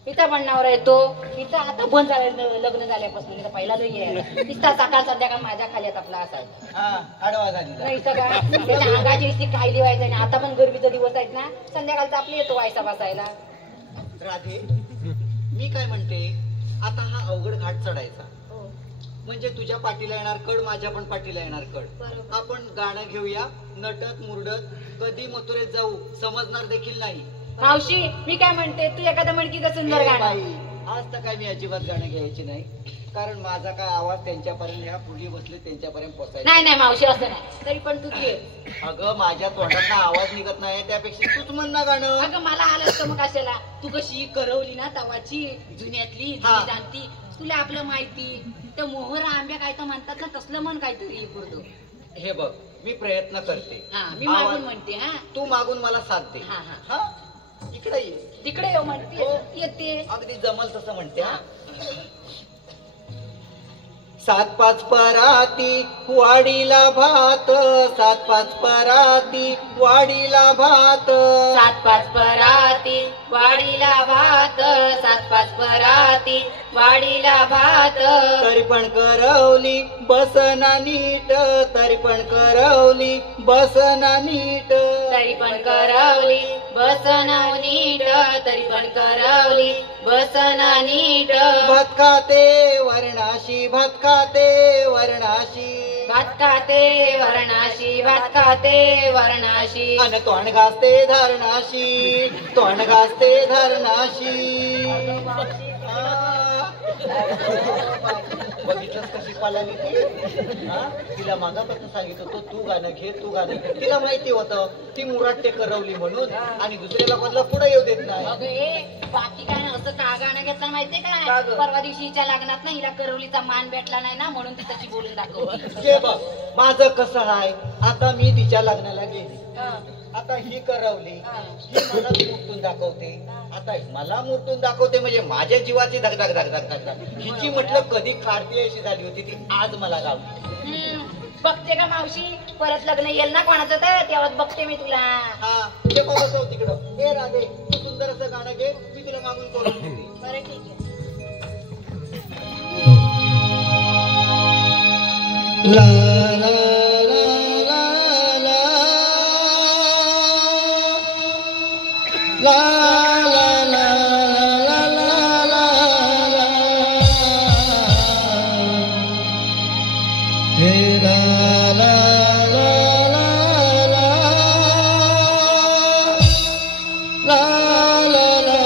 हिचा पण नवरा येतो. हिचा आता बंद झालं, लग्न झाल्यापासून हिचा पहिला लई आहे. तिचा सकाळ संध्याकाळ माझ्या खाली आपला असायचा. हा, आडवा झालेला. नाही सगळं त्याच्या अंगाची नुसती खायली व्हायचं. आणि आता पण गरबीचा दिवस आहेत ना, संध्याकाळचा आपली येतो व्हायचा बसायला. राधे, मी काय म्हणते, आता हा अवघड घाट चढायचा, म्हणजे तुझ्या पाठीला येणार कड, माझ्या पण पाठीला येणार कड. आपण गाणं घेऊया, नटत मुरडत, कधी मथुरेत जाऊ समजणार देखील नाही. मावशी मी काय म्हणते, तू एखादं म्हणकी का सुंदर गाणं. आज तर काय मी अजिबात गाणं घ्यायची नाही, कारण माझा काय आवाज त्यांच्यापर्यंत, ह्या पुढे बसले त्यांच्यापर्यंत पोहोचायचा नाही. नाही मावशी असं नाही, तरी पण तू घे. अगं माझ्या तोंडात आवाज निघत नाही, त्यापेक्षा तूच म्हण ना गाणं. अगं मला आलं असतं मग कशाला. तू कशी करवली ना तवाची, जुन्यातली हा. जुनी जाणती, तुला आपलं माहिती. तर मोहर आंब्या काय तर म्हणतात ना, तसलं मन काहीतरी करतो. हे बघ, मी प्रयत्न करते. हा, मी मागून म्हणते. हा, तू मागून मला साथ दे. हा, हा. हा, इकडे ये. तिकडे येऊ म्हणते. येते. अगदी जमल तसं म्हणते. हा, 7-5 पराती वाडीला भात, 7-5 पराती वाडीला भात, 7-5 पराती वाडीला भात, 7-5 पराती वाडीला भात. तरी पण करवली बसना नीट, तरी पण करवली बसना नीट, तरी पण करवली बसना नीट, तरी पण करवली बसना नीट. भात खाते वर्णाशी, भात खाते वर्णाशी, भात खाते वर्णाशी, भात खाते वर्णाशी. अन तोंड घासते धरणाशी, तोंड घासते धरणाशी. बघितलंस कशी पालाली ती. हा, तिला मागापासून सांगितलं होतं तू गाणं घे, तू गाणं घे. तिला माहिती होतं ती मुराट्टे करवली म्हणून, आणि दुसऱ्या लोकांना पुढे येऊ देत नाही. अगं ए, बाकी काय ना असं का गाणं घेतलं माहितीये का काय? गं? परवा दिवशी हिच्या लग्नात ना हिला करवलीचा मान भेटला नाही ना, म्हणून ती तशी बोलून दाखवली. जे बघ माझं कसं आहे, आता मी तिच्या लग्नाला गेली, आता ही करवली, ही मला मुटून दाखवते, आता मला मुटून दाखवते, म्हणजे माझ्या जीवाची धगधग धगधग धगधग. हिची म्हटलं कधी खारती अशी झाली होती, ती आज मला गावली. बघते का मावशी, परत लग्न येईल ना कोणाचं तर तेव्हा बघते मी तुला. हा, ते बघतो तिकडं. हे राधे, तू सुंदर असं गाणं घे, मी तुला मागून करून देते. बरं ठीक आहे. ला ला ला ला ला ला ला ला ला ला हे ला ला ला ला ला ला ला ला.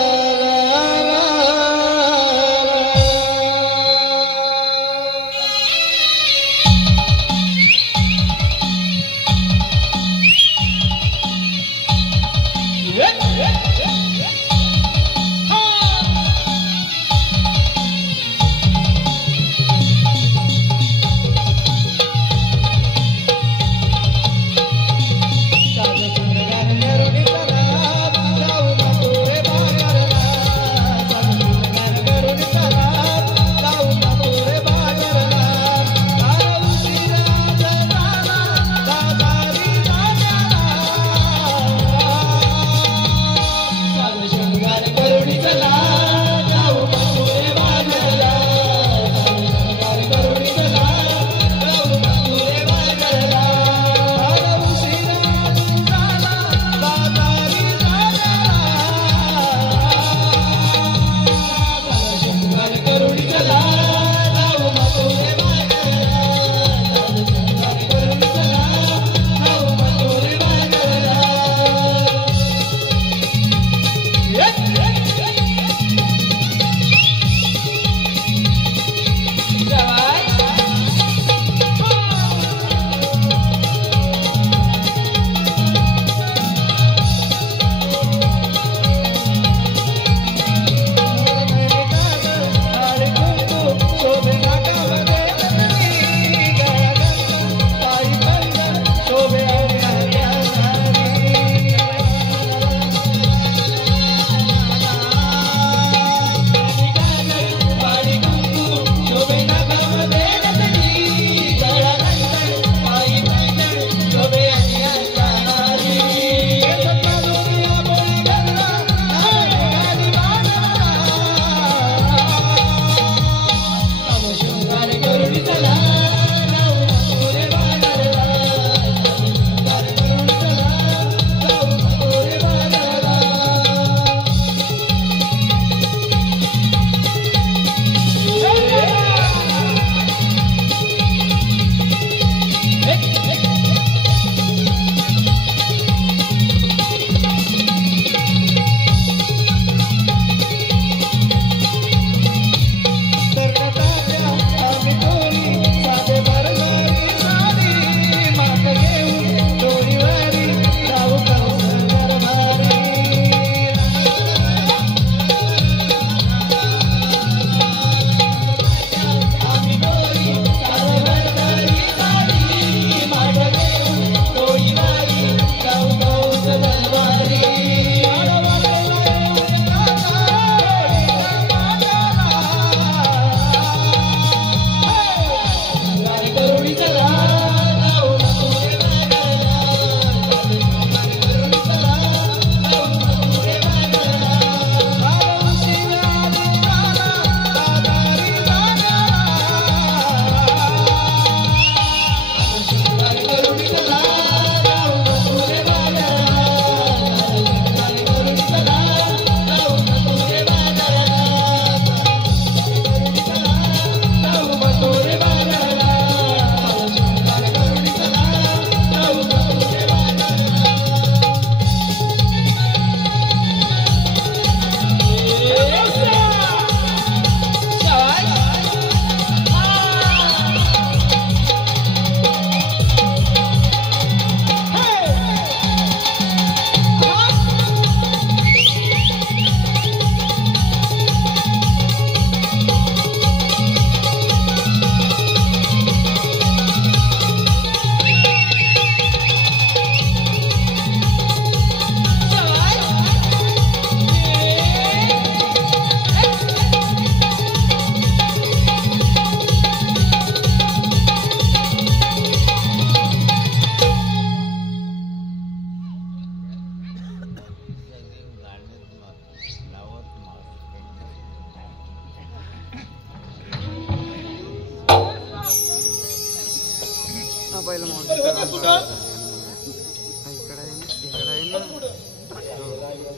पहिलं अरे होतेस कुठं?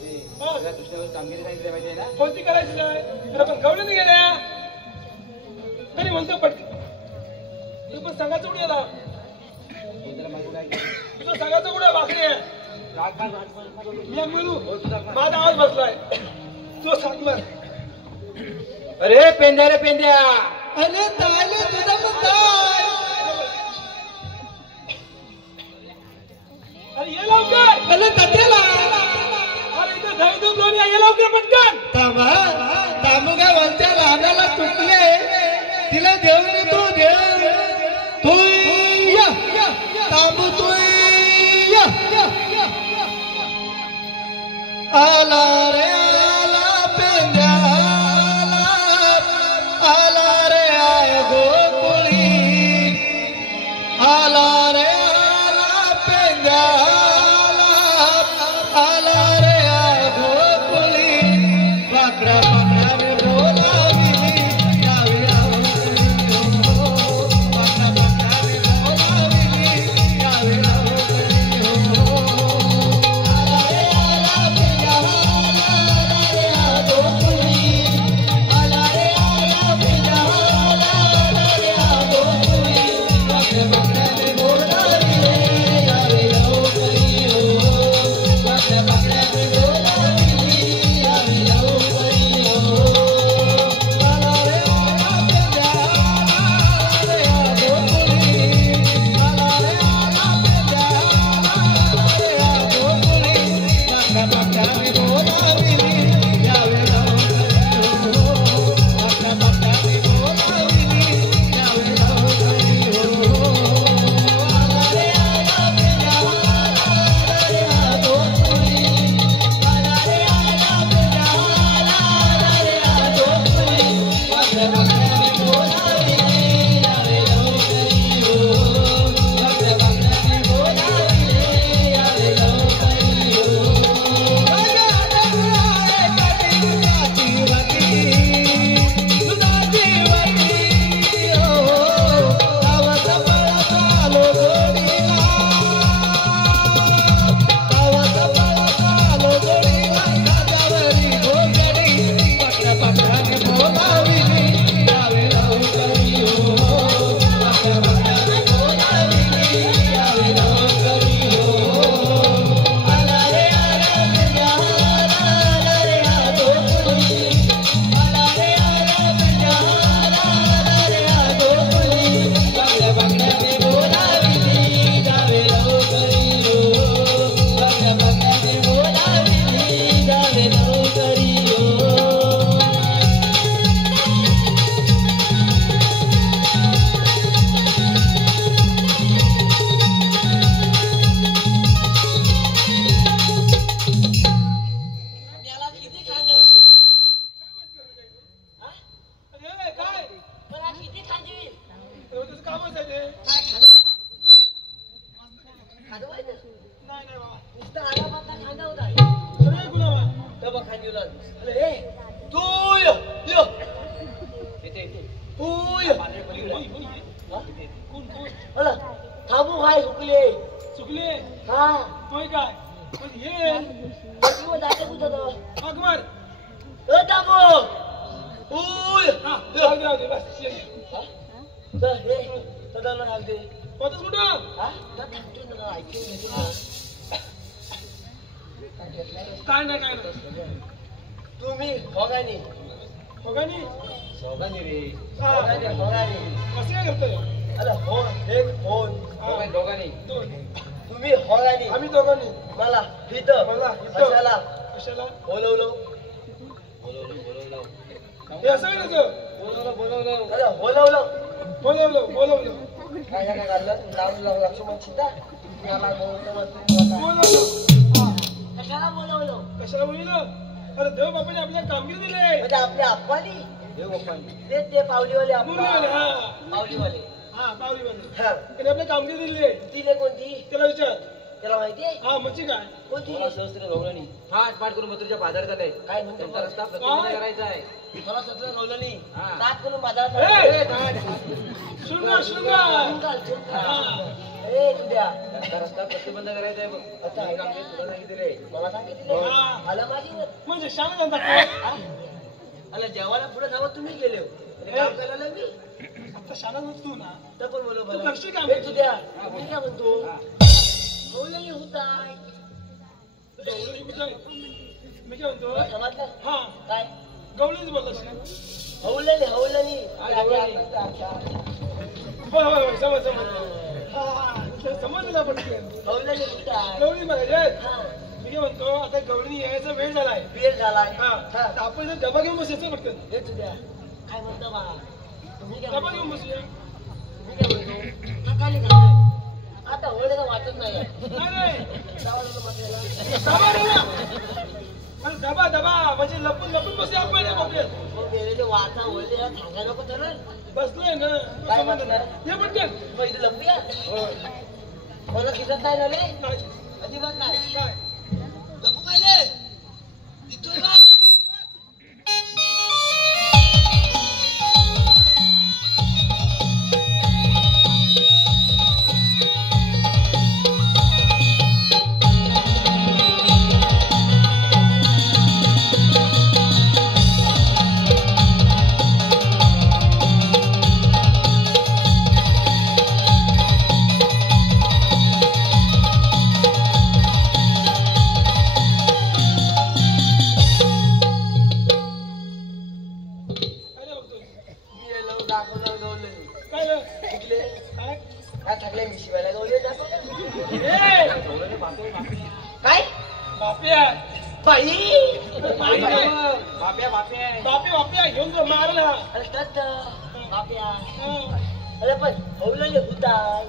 कामगिरी सांगितली पाहिजे ना. कोणती करायची नाही अरे पण गवळीने गेल्या तरी म्हणतो पटकी तू पण सांगायचं उडी आला तुझं सांगायचं उड्या भाकरी आहे मी एक बोलू माझा आवाज बसलाय तो सांगला अरे पेंद्या रे पेंद्या. अरे तायले तुझा पण ताय. अरे ये लवकर अरे तटेला अरे इथं दही दूध लोणी आहे, ये लवकर पटकन. तामुगा वरच्या लहानाला तुटले तिला देऊन तू देव तू या तांबू तू या आला रे आला पेंद्या आला रे आय गोकुळी आला रे आला पेंद्या आला रे आय गोकुळी पाकड्या पाकड्याने बोलाविली यावी पाकड्या पाकड्याने बोलाविली यावी आला रे आला पेंद्या आला रे आय गोकुळी आला रे आला पेंद्या आला रे आय गोकुळी पाकड्या पाकड्याने बोलाविली यावी पाकड्या पाकड्याने बोलाविली यावी आला रे आला पेंद्या आला रे आय गोकुळी आला रे आला पेंद्या आला रे आय गोकुळी पाकड्या पाकड्याने बोलाविली यावी पाकड्या पाकड्याने बोलाविली यावी आला रे आला पेंद्या आला रे आय गोकुळी आला रे आला पेंद्या आला रे आय गोकुळी पाकड्या पाकड्याने बोलाविली यावी पाकड्या पाकड्याने बोलाविली यावी अरे काय त्याचं कामच आहे ते नाही नाही बाबा अरे गुलामा अरे तू ये ये तू ये कोण कोण थांबू काय हुकले चुकले हा होय काय पण ये अकबर थांबू उय हा जाऊ दे बस ये हे सदाला सांगते होतच कुठं हा थांबतो ना ऐकून घेतो ना काय नाही तुम्ही होगानी होगानी रे. होगानी कसं काय करतोय अरे हो एक फोन दोघांनी दोन तुम्ही होगानी आम्ही दोघांनी मला इथं मला इथं. कशाला कशाला बोलवलं हे असं काय त्याचं बोलवलं अरे बोलवलं बोलवलं काय काय काढलं लावून लक्ष्मण चिंता मला बोलवलं म्हणते बोलवलं कशाला बोलवलं कशाला बोलवलं अरे देव बापाने आपल्याला कामगिरी दिले म्हणजे आपल्या आप्पानी देव बाप्पांनी ते पावलीवाले मुरलीवाले आप्पा हा पावलीवाले हा पावलीवाले हा त्याने आपल्याला कामगिरी दिली तिने कोणती त्याला विचार त्याला माहितीये हा म्हणजे काय कोणती मला सहस्त्र गौराणी फाट फाट करून मथुरच्या बाजारात आले. काय म्हणतो त्यांचा रस्ता काय? प्रतिबंध करायचा आहे. मला सत्र गवलनी हा. सात करून बाजारात ए! आले. शृंगार चुंगाल, चुंगाल. हा द्या रस्ता प्रतिबंध करायचा आहे बघ. आता हे काम तुला सांगितले मला सांगितले मला माझी म्हणजे शाळा जाता अला जेवायला पुढे जावं तुम्ही गेले काम करायला मी आता शाळा नसतो ना तर पण बोलो तू मला करशील काम तू द्या मी काय म्हणतो होईल होता गवळणी कुठं? मी काय म्हणतो समजलं हा काय गवळीच बोललास ना हवलनी होय होय होय समज समजलं पटकन हवलनी कुठं आहे गवळी बघायचे हा मी काय म्हणतो आता गवळणी यायचा वेळ झालाय वेळ झाला हा तर आपण जर डबा घेऊन बसायचं फक्त हे तू द्या काय म्हणतो बा तुम्ही काय डबा घेऊन बसूया मी काय म्हणतो थकाली झालं आता होळीला वाटत नाही नाही नाही जावं बसायला डबा डबा अरे डबा डबा म्हणजे लपून लपून बसूया आपण या कोपऱ्यात. मग गेलेले वाचा होळीला थांबा नको तर बसलोय ना काय समजलं. म्हणणार? ये पटकन मग इथे लंबूया मला दिसत नाही झाले काय अजिबात नाही काय लंबू पाहिले दिसतोय का काय बघतोय मी येलो दाखवलं गवलं काय रे? शिकले काय काय थकले मी शिवायला गवले दाखवलं ए, काय बाप्या बाई बाई नाही. बाप्या बाप्या घेऊन जा, मारला अरे तत बाप्या हा. अरे पण हवलले हुताय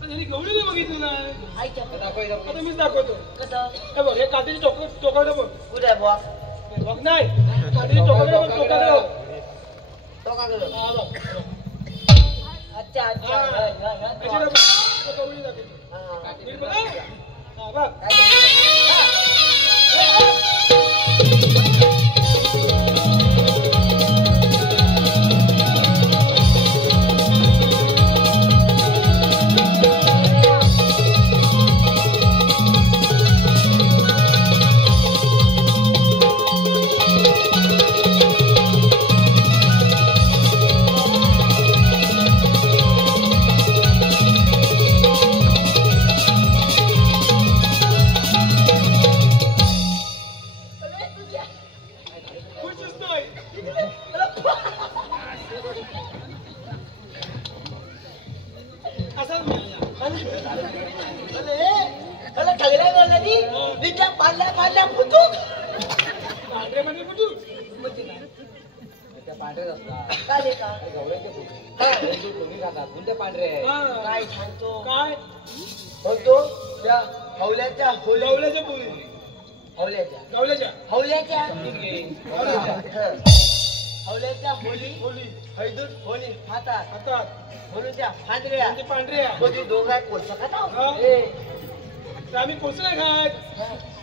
त्यांनी गवळी नाही बघितलं नाही आईच्या आता मीच दाखवतो कसं हे बघ हे काठीची टोकाडे बघ कुठे बुवा हे बघ नाही काठीची टोकाडे बघ टोकाडे बघ तो का गेलो हा बघ अच्छा अच्छा हा. हा, हा, हा, याच्याकडे बघ. हे गवळी दाखवतो हा. नीट बघ हा. हा बघ काय म्हणतो? खुशच नाही असाच मिळाला अरे ठगल्या बोलला ती निच्या पाडल्या फुटूक पांढरे पांढरे कुठू काय रे का हा. काय सांगतो काय म्हणतो त्या हवल्याच्या होली गवल्याच्या पोरी हवल्याच्या गवल्याच्या हवल्याच्या गवल्याच्या हवल्याच्या होली होली हैदूर होली हातात हातात होलीच्या फांदऱ्या म्हणजे पांढऱ्या होती दोघा कोळसा हा. खाता तर आम्ही कोणचं नाही खात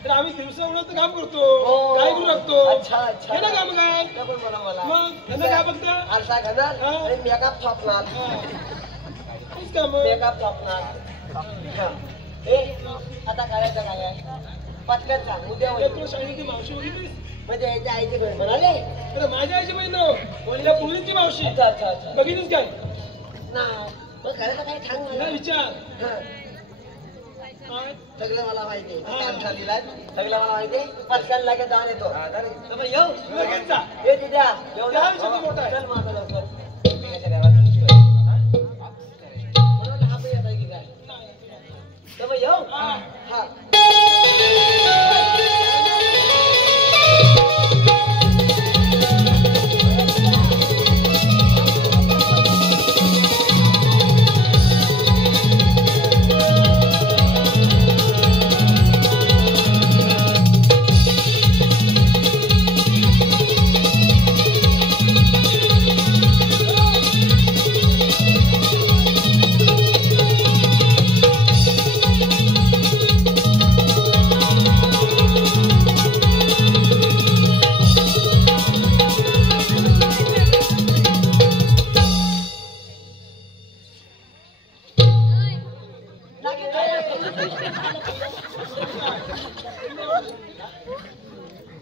तर आम्ही दिवसा उन्हाचं काम करतो हो. काय करू लागतो अच्छा अच्छा हे ना काम काय ते पण मला मग त्यांना काय बघता आरसा घालणार हा. आणि मेकअप थापणार तेच काम मेकअप थापणार हा. ए आता करायचं काय आहे? पटकन सांग उद्या होईल. तुला सांगितली मावशी बघितलीस म्हणजे याच्या आईची बहीण म्हणाले अरे माझ्या आईची बहीण नाव त्या पोरीची मावशी अच्छा अच्छा अच्छा बघितलीस काय नाही मग करायचं काय सांग तिला मला विचार हा. काय? सगळं मला माहिती हा. काम झालेला आहे. सगळं मला माहिती पटकन लागेल जाऊन येतो तर मग येऊ लगेच जा. ये तुझ्या येऊ त्या विषयाचा मोठा आहे. चल माझं लवकर मी याच्या घरात दिसतोय. हा? म्हणून हा पण येतोय की काय तर मग येऊ हा. हा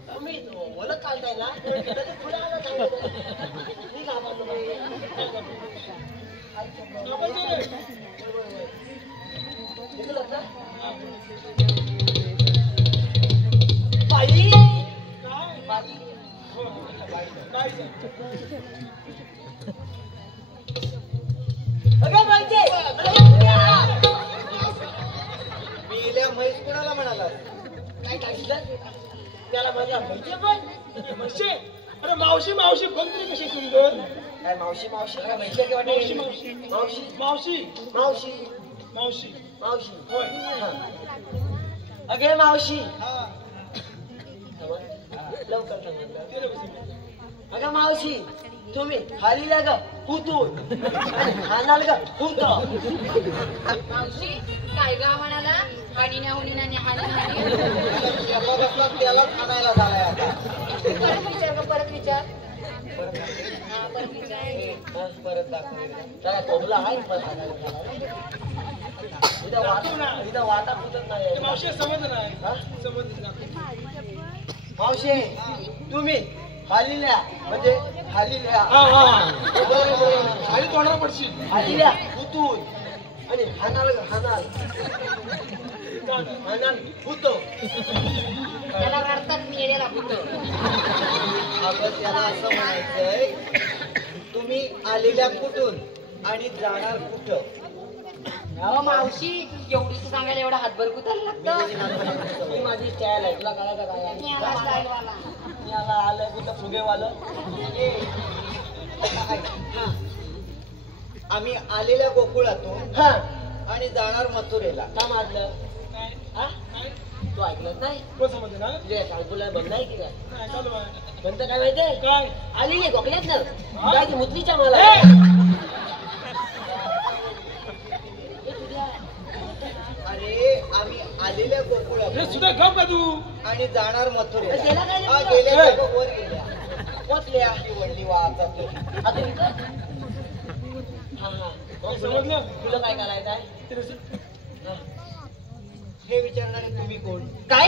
तुम्ही ओळख काढताय ना पुढे आला सांगितलं मी घाबरलो बाई मेल्या म्हैस कुणाला म्हणाला? काय टाकलं त्याला माझ्या माहिती पण म्हशी अरे मावशी मावशी बघ तरी कशी सुंदर. काय मावशी मावशी काय माहिती आहे वाटते मावशी मावशी मावशी मावशी मावशी मावशी मावशी होय. अगे मावशी हा लवकर समजलं ते बघ. अगं मावशी तुम्ही खाली लाग हुतून खानाल ग हुत मावशी काय गा म्हणाला हानी ना होणी ना हानी हानी शेपा बसला त्याला खाणायला झालाय आता. परत विचार ग परत विचार हा परत विचार परत दाखव त्याला तोडला आहे इथं वाटा फुटत नाही ते मावशी समजलं नाही हा? समजलं नाही. मावशी तुम्ही खालील्या म्हणजे खालील्या हा हा खाली तोंडाला पडशील. खालील्या हुतून आणि हानाल हानाल हानाल हुतो त्याला रडतात मेलेला होतं अगं त्याला असं म्हणायचंय तुम्ही आलेल्या कुठून आणि जाणार कुठं? अहो मावशी एवढी सांगायला एवढा हातभर कुठायला लागतं ही माझी स्टाईल आहे तुला कळायचं काय याला style वाला. याला आलं कुठं फुगेवालं आम्ही आलेल्या गोकुळातून हा आणि जाणार मथुरेला. का मारलं हा तू ऐकलं नाही कोण समजलं ना? तुझ्या काळकुला बंद आहे की काय नाही, चालू आहे. बंद काय माहितीये काय आली नाही गोखल्यात ना काय ती मुतलीच्या मला अरे आम्ही आलेल्या हे गोकुळातून सुद्धा गप का तू? आणि जाणार मथुरेला. त्याला काय हा, नाही गेल्या ए! जागा वर गेल्या. पोचल्या ती वडली वाचा तू. आता इथं हा हा हे समजलं? तुला काय करायचं आहे ते नसेल. हा. हे विचारणारे तुम्ही कोण? काय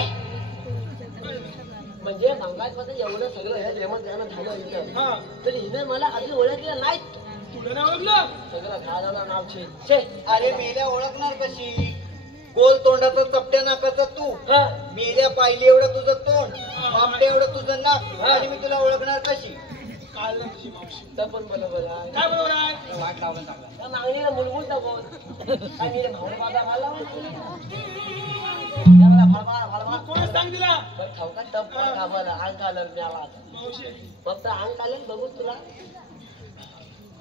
म्हणजे मंगायचं एवढं सगळं हे प्रेमात ज्ञान झालं इथं हा तरी हिने मला अजून ओळखलं नाही तुला नाही ओळखलं? सगळं घालावलं नाव छे अरे मेल्या ओळखणार कशी? गोल तोंडाचा चपट्या नाकाचा तू, हा मेल्या पाहिली एवढं तुझं तोंड, मापट्या एवढं तुझं नाक, आणि मी तुला ओळखणार कशी? काल ना तुझी मावशी. तर पण बरोबर आहे काय बरोबर आहे? वाट लावलं चांगला. त्या मागणीला मूलभूत दाखवून काय मी भाऊ बाबा मला मला भडभड कोणी सांग दिला? ठाऊका टप पण खावाला अंग आलं म्याला मावशी फक्त अंग आलं बघू तुला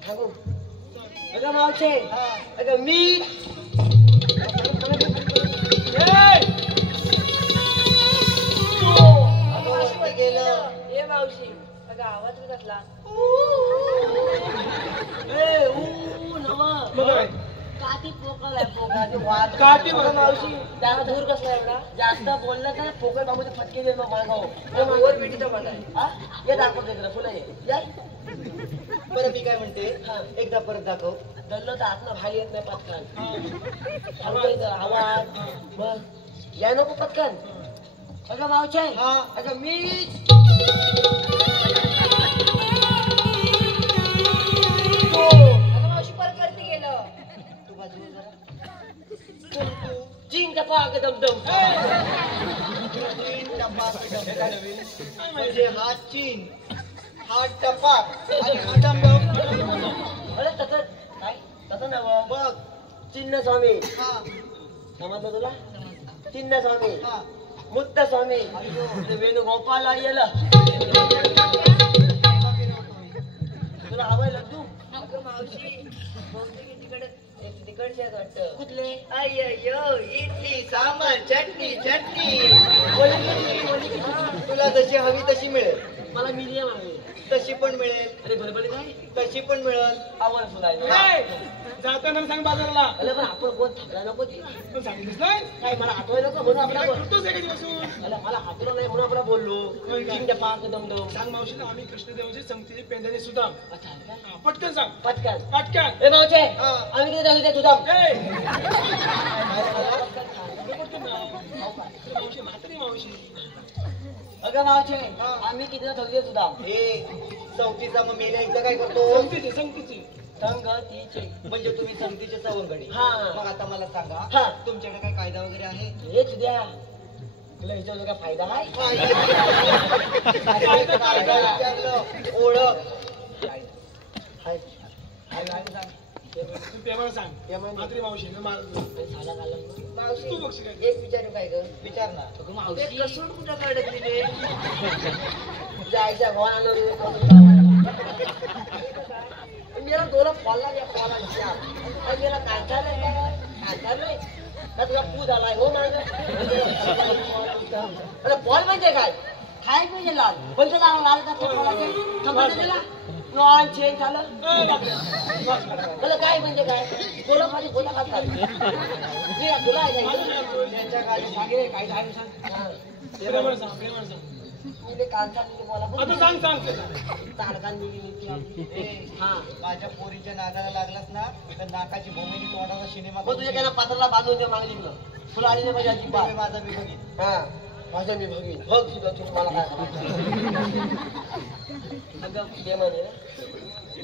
सांगू अगं मावशे अगं मी अगं वरती गेलं. ए मावशी अगं आवाज कसला बघ बाई. काठी पोकळ आहे पोकाची वाद काठी बघा मावशी त्याला दूर कसला एवढा जास्त बोललं तर पोकळ बाबूचे फटके दे मग मागाव वर भेटीचा मला हा हे दाखवते तुला पुन्हा ये बरं मी काय म्हणते, एकदा परत दाखव. दल्लो तर आतनं बाहेर येत नाही पटकन आवाज मग या नको पटकन अगं मावशी हा. अगं मी अगं मावशी परत वरती गेलं तू बाजूला जरा. चिंग टपा दमदम चीन, टपाक, डमडम. म्हणजे हा चीन, हा टपाक आणि हा डमडम. अरे तसं काय तसं नव बघ. चिन्ह स्वामी हा समजलं तुला चिन्ह स्वामी हा. मुत्त स्वामी ते वेणुगोपाल आयला तुला हवंय तू अगं मावशी बहुतेक तिकडचे आहेत वाटतं. कुठले अय्यो इडली सांबार चटणी चटणी. तुला जशी हवी तशी मिळेल, मला मीडियम हवी तशी पण मिळेल, अरे बरोबर काय तशी पण मिळेल. आवड फुलाय ए, जाताना सांग बाजाराला. अरे पण आपण कोण थकला नको ती पण सांगितलंस नाही? काय मला आठवायला नको म्हणून काय आपला करतोस एका दिवसून? अरे मला आठवलं नाही म्हणून आपण बोललो होय का? चिंग टपा दमदम सांग मावशीला आम्ही कृष्णदेवाची संगतीची पेंढाने सुद्धा. अच्छा आहे काय? हा, पटकन सांग. पटकन पटकन. ए मावचे हा. आम्ही किती झाले ते तुझा ए, अगं मावशे आम्ही किती थकले सुद्धा हे चौथीचा मग मेल्या एकदा काय करतो संगतीची संगतीचे म्हणजे तुम्ही संगतीचे सवंगडी हा. मग आता मला सांगा हा. तुमच्याकडे काय कायदा वगैरे आहे हेच द्या तुला हिच्यावर काय फायदा आहे कायदा विचारलं, ओळख हाय. हाय, हाय, सांग. तू प्रेमाला सांग मात्री मावशी साला घालून. तू बघ काय एक विचारू काय ग विचार ना. अगं मावशी कसून कुठं कडकली रे जायच्या गोळा मेरा दोला फॉलला या फॉला मेरा कांचा नाही का तुला पूज आलाय हो माझं अरे बॉल म्हणजे काय काय म्हणजे लाल बोलते लाल का फॉलाचे दिला नॉन चेंज झालं मला काय म्हणजे काय बोला माझी बोला खातात मी तुला ऐकायचं त्यांच्या खाली सांगे काय सांग सांग प्रेमाला सांग मी कांचा बोला आता सांग ताडकान दिली हा माझ्या पोरीच्या नादाला लागलास ना तर नाकाची भूमिनी तोंडाचा सिनेमा मग तुझ्या काय पात्राला बांधून दे मागली तुला आली नाही माझी अजिबात माझा मी बघित हा माझ्या मी बघीन बघ सुद्धा तुम्ही मला काय अगं ते म्हणे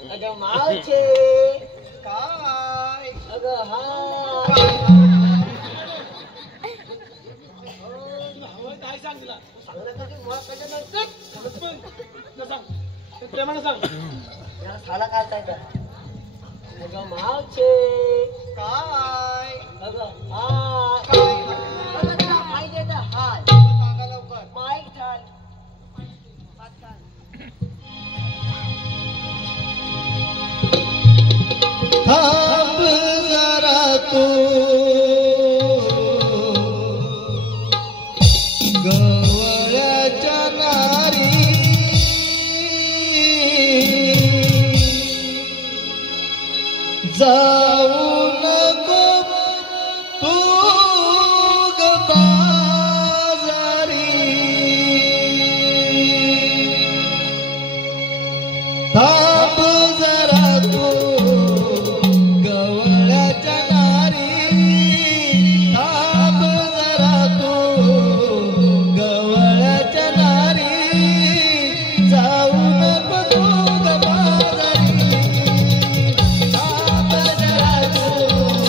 अगं मावचे काय अगं हा काय सांग तिला सांगण्यासाठी मुळात कशा नसते सांग प्रेमाला सांग याला साला काढता येतं अगं मावचे काय अगं हाय अगं तुला माहिती आहे का हाय सांगा लवकर माईक ठाल थांब जरा तू गवळ्याच्या नारी जाऊ नको तू ग बाजारी थांब जरा तू गवळ्याच्या नारी थांब जरा तू गवळ्याच्या नारी जाऊ नको तू ग बाजारी थांब जरा तू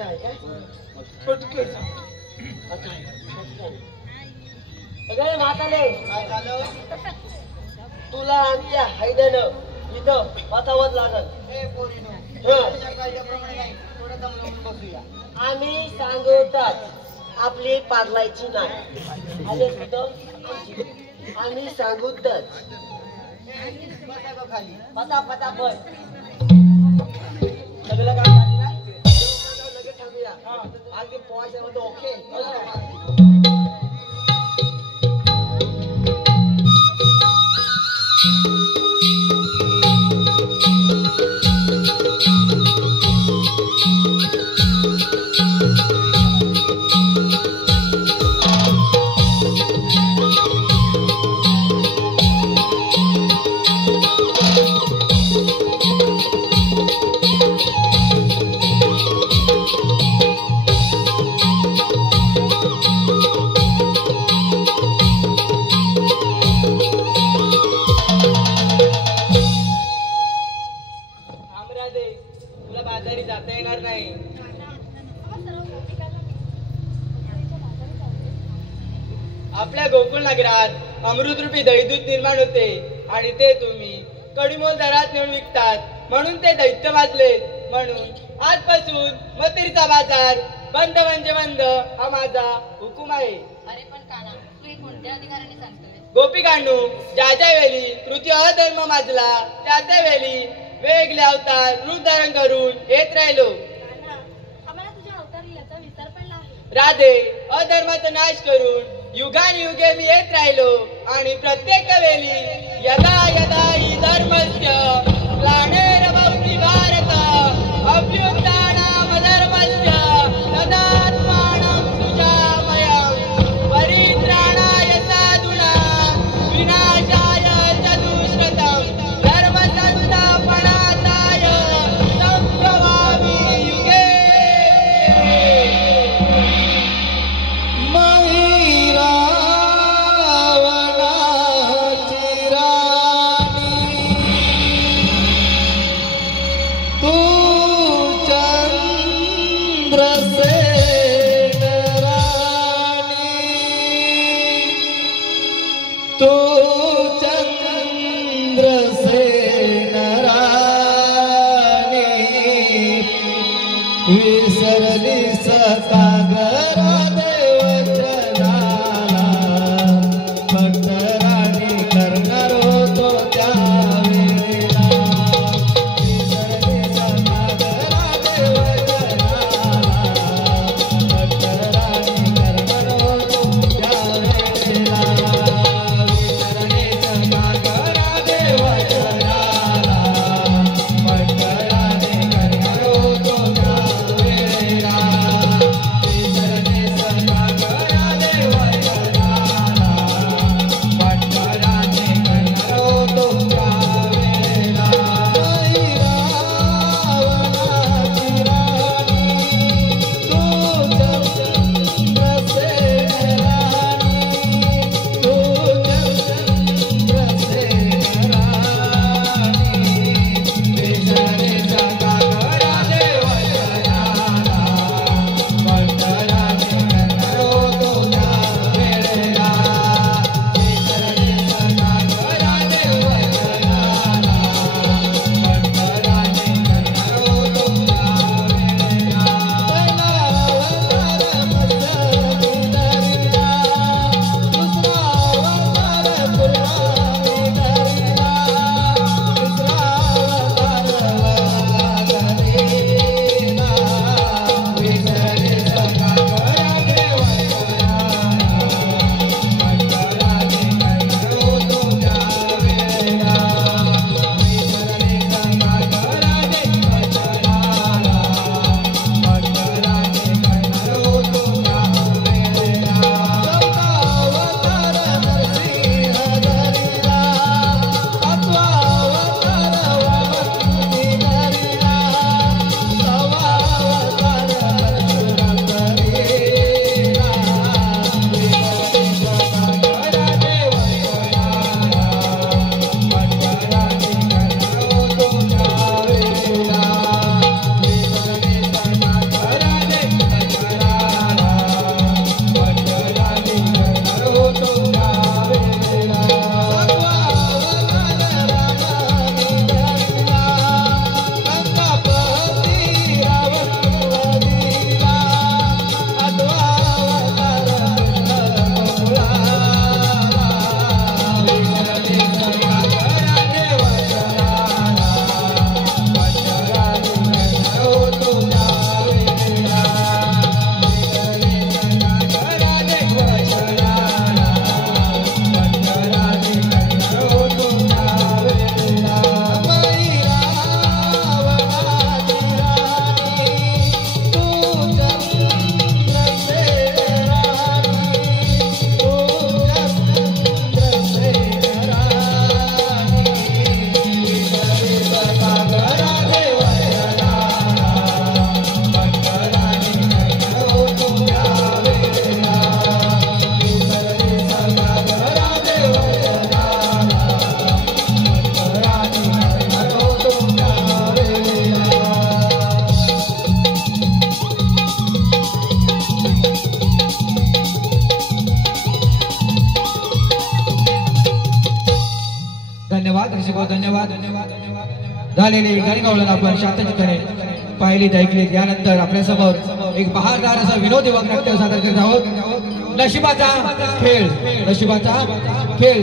आता आहे काय पटकन आता आहे अगं म्हातारे काय झालं तुला आमच्या हैद्यानं इथं वातावरण लागल ए पोरीनो हं. तुझ्या कायद्याप्रमाणे नाही थोडं दमलवून बसूया आम्ही सांगवतात आपली पारलायची नाही आणि तुझं आमची आम्ही सांगूतच बसा गं खाली पता पता पण सगळं काम झालं ना लगेच थांबूया अगदी पोहायच्या मध्ये ओके तुला बाजारी जाता येणार नाही आपल्या गोकुळ नगरात अमृतरूपी दहीदूत निर्माण होते आणि ते तुम्ही कडीमोल दरात नेऊन विकतात म्हणून ते दैत्य वाजले म्हणून आजपासून मतिरीचा बाजार बंद म्हणजे बंद हा माझा हुकूम आहे. अरे पण काना तू हे कोणत्या अधिकाराने सांगतोय? गोपिकांनो ज्या ज्या वेळी कृती अधर्म माजला त्या त्या वेळी वेगळे अवतार रूप धारण करून येत राहिलो. आम्हाला तुझ्या अवतारी याचा विसर पडला आहे. राधे अधर्माचा नाश करून युगानुयुगे मी येत राहिलो आणि प्रत्येक वेळी यदा यदा हि धर्मस्य ग्लानिर्भवति भारत अभ्युत्थानाम धर्मस्य तदात्मानं सुजामयं परित्राणाय साधूनां विनाशाय च दुष्कृतं धर्मसंस्थापनार्थाय संभवामि युगे. विसरली सतागरा देवचनाला भक्तराणी करणार होतो त्यावेळेला. विसरली सतागरा देवचनाला झालेले गाणी गावलं आपण शांत चित्ताने पाहिलीत ऐकलीत. यानंतर आपल्यासमोर एक बहारदार असा विनोदी वागनाट्य सादर करत आहोत. नशिबाचा खेळ. नशिबाचा खेळ.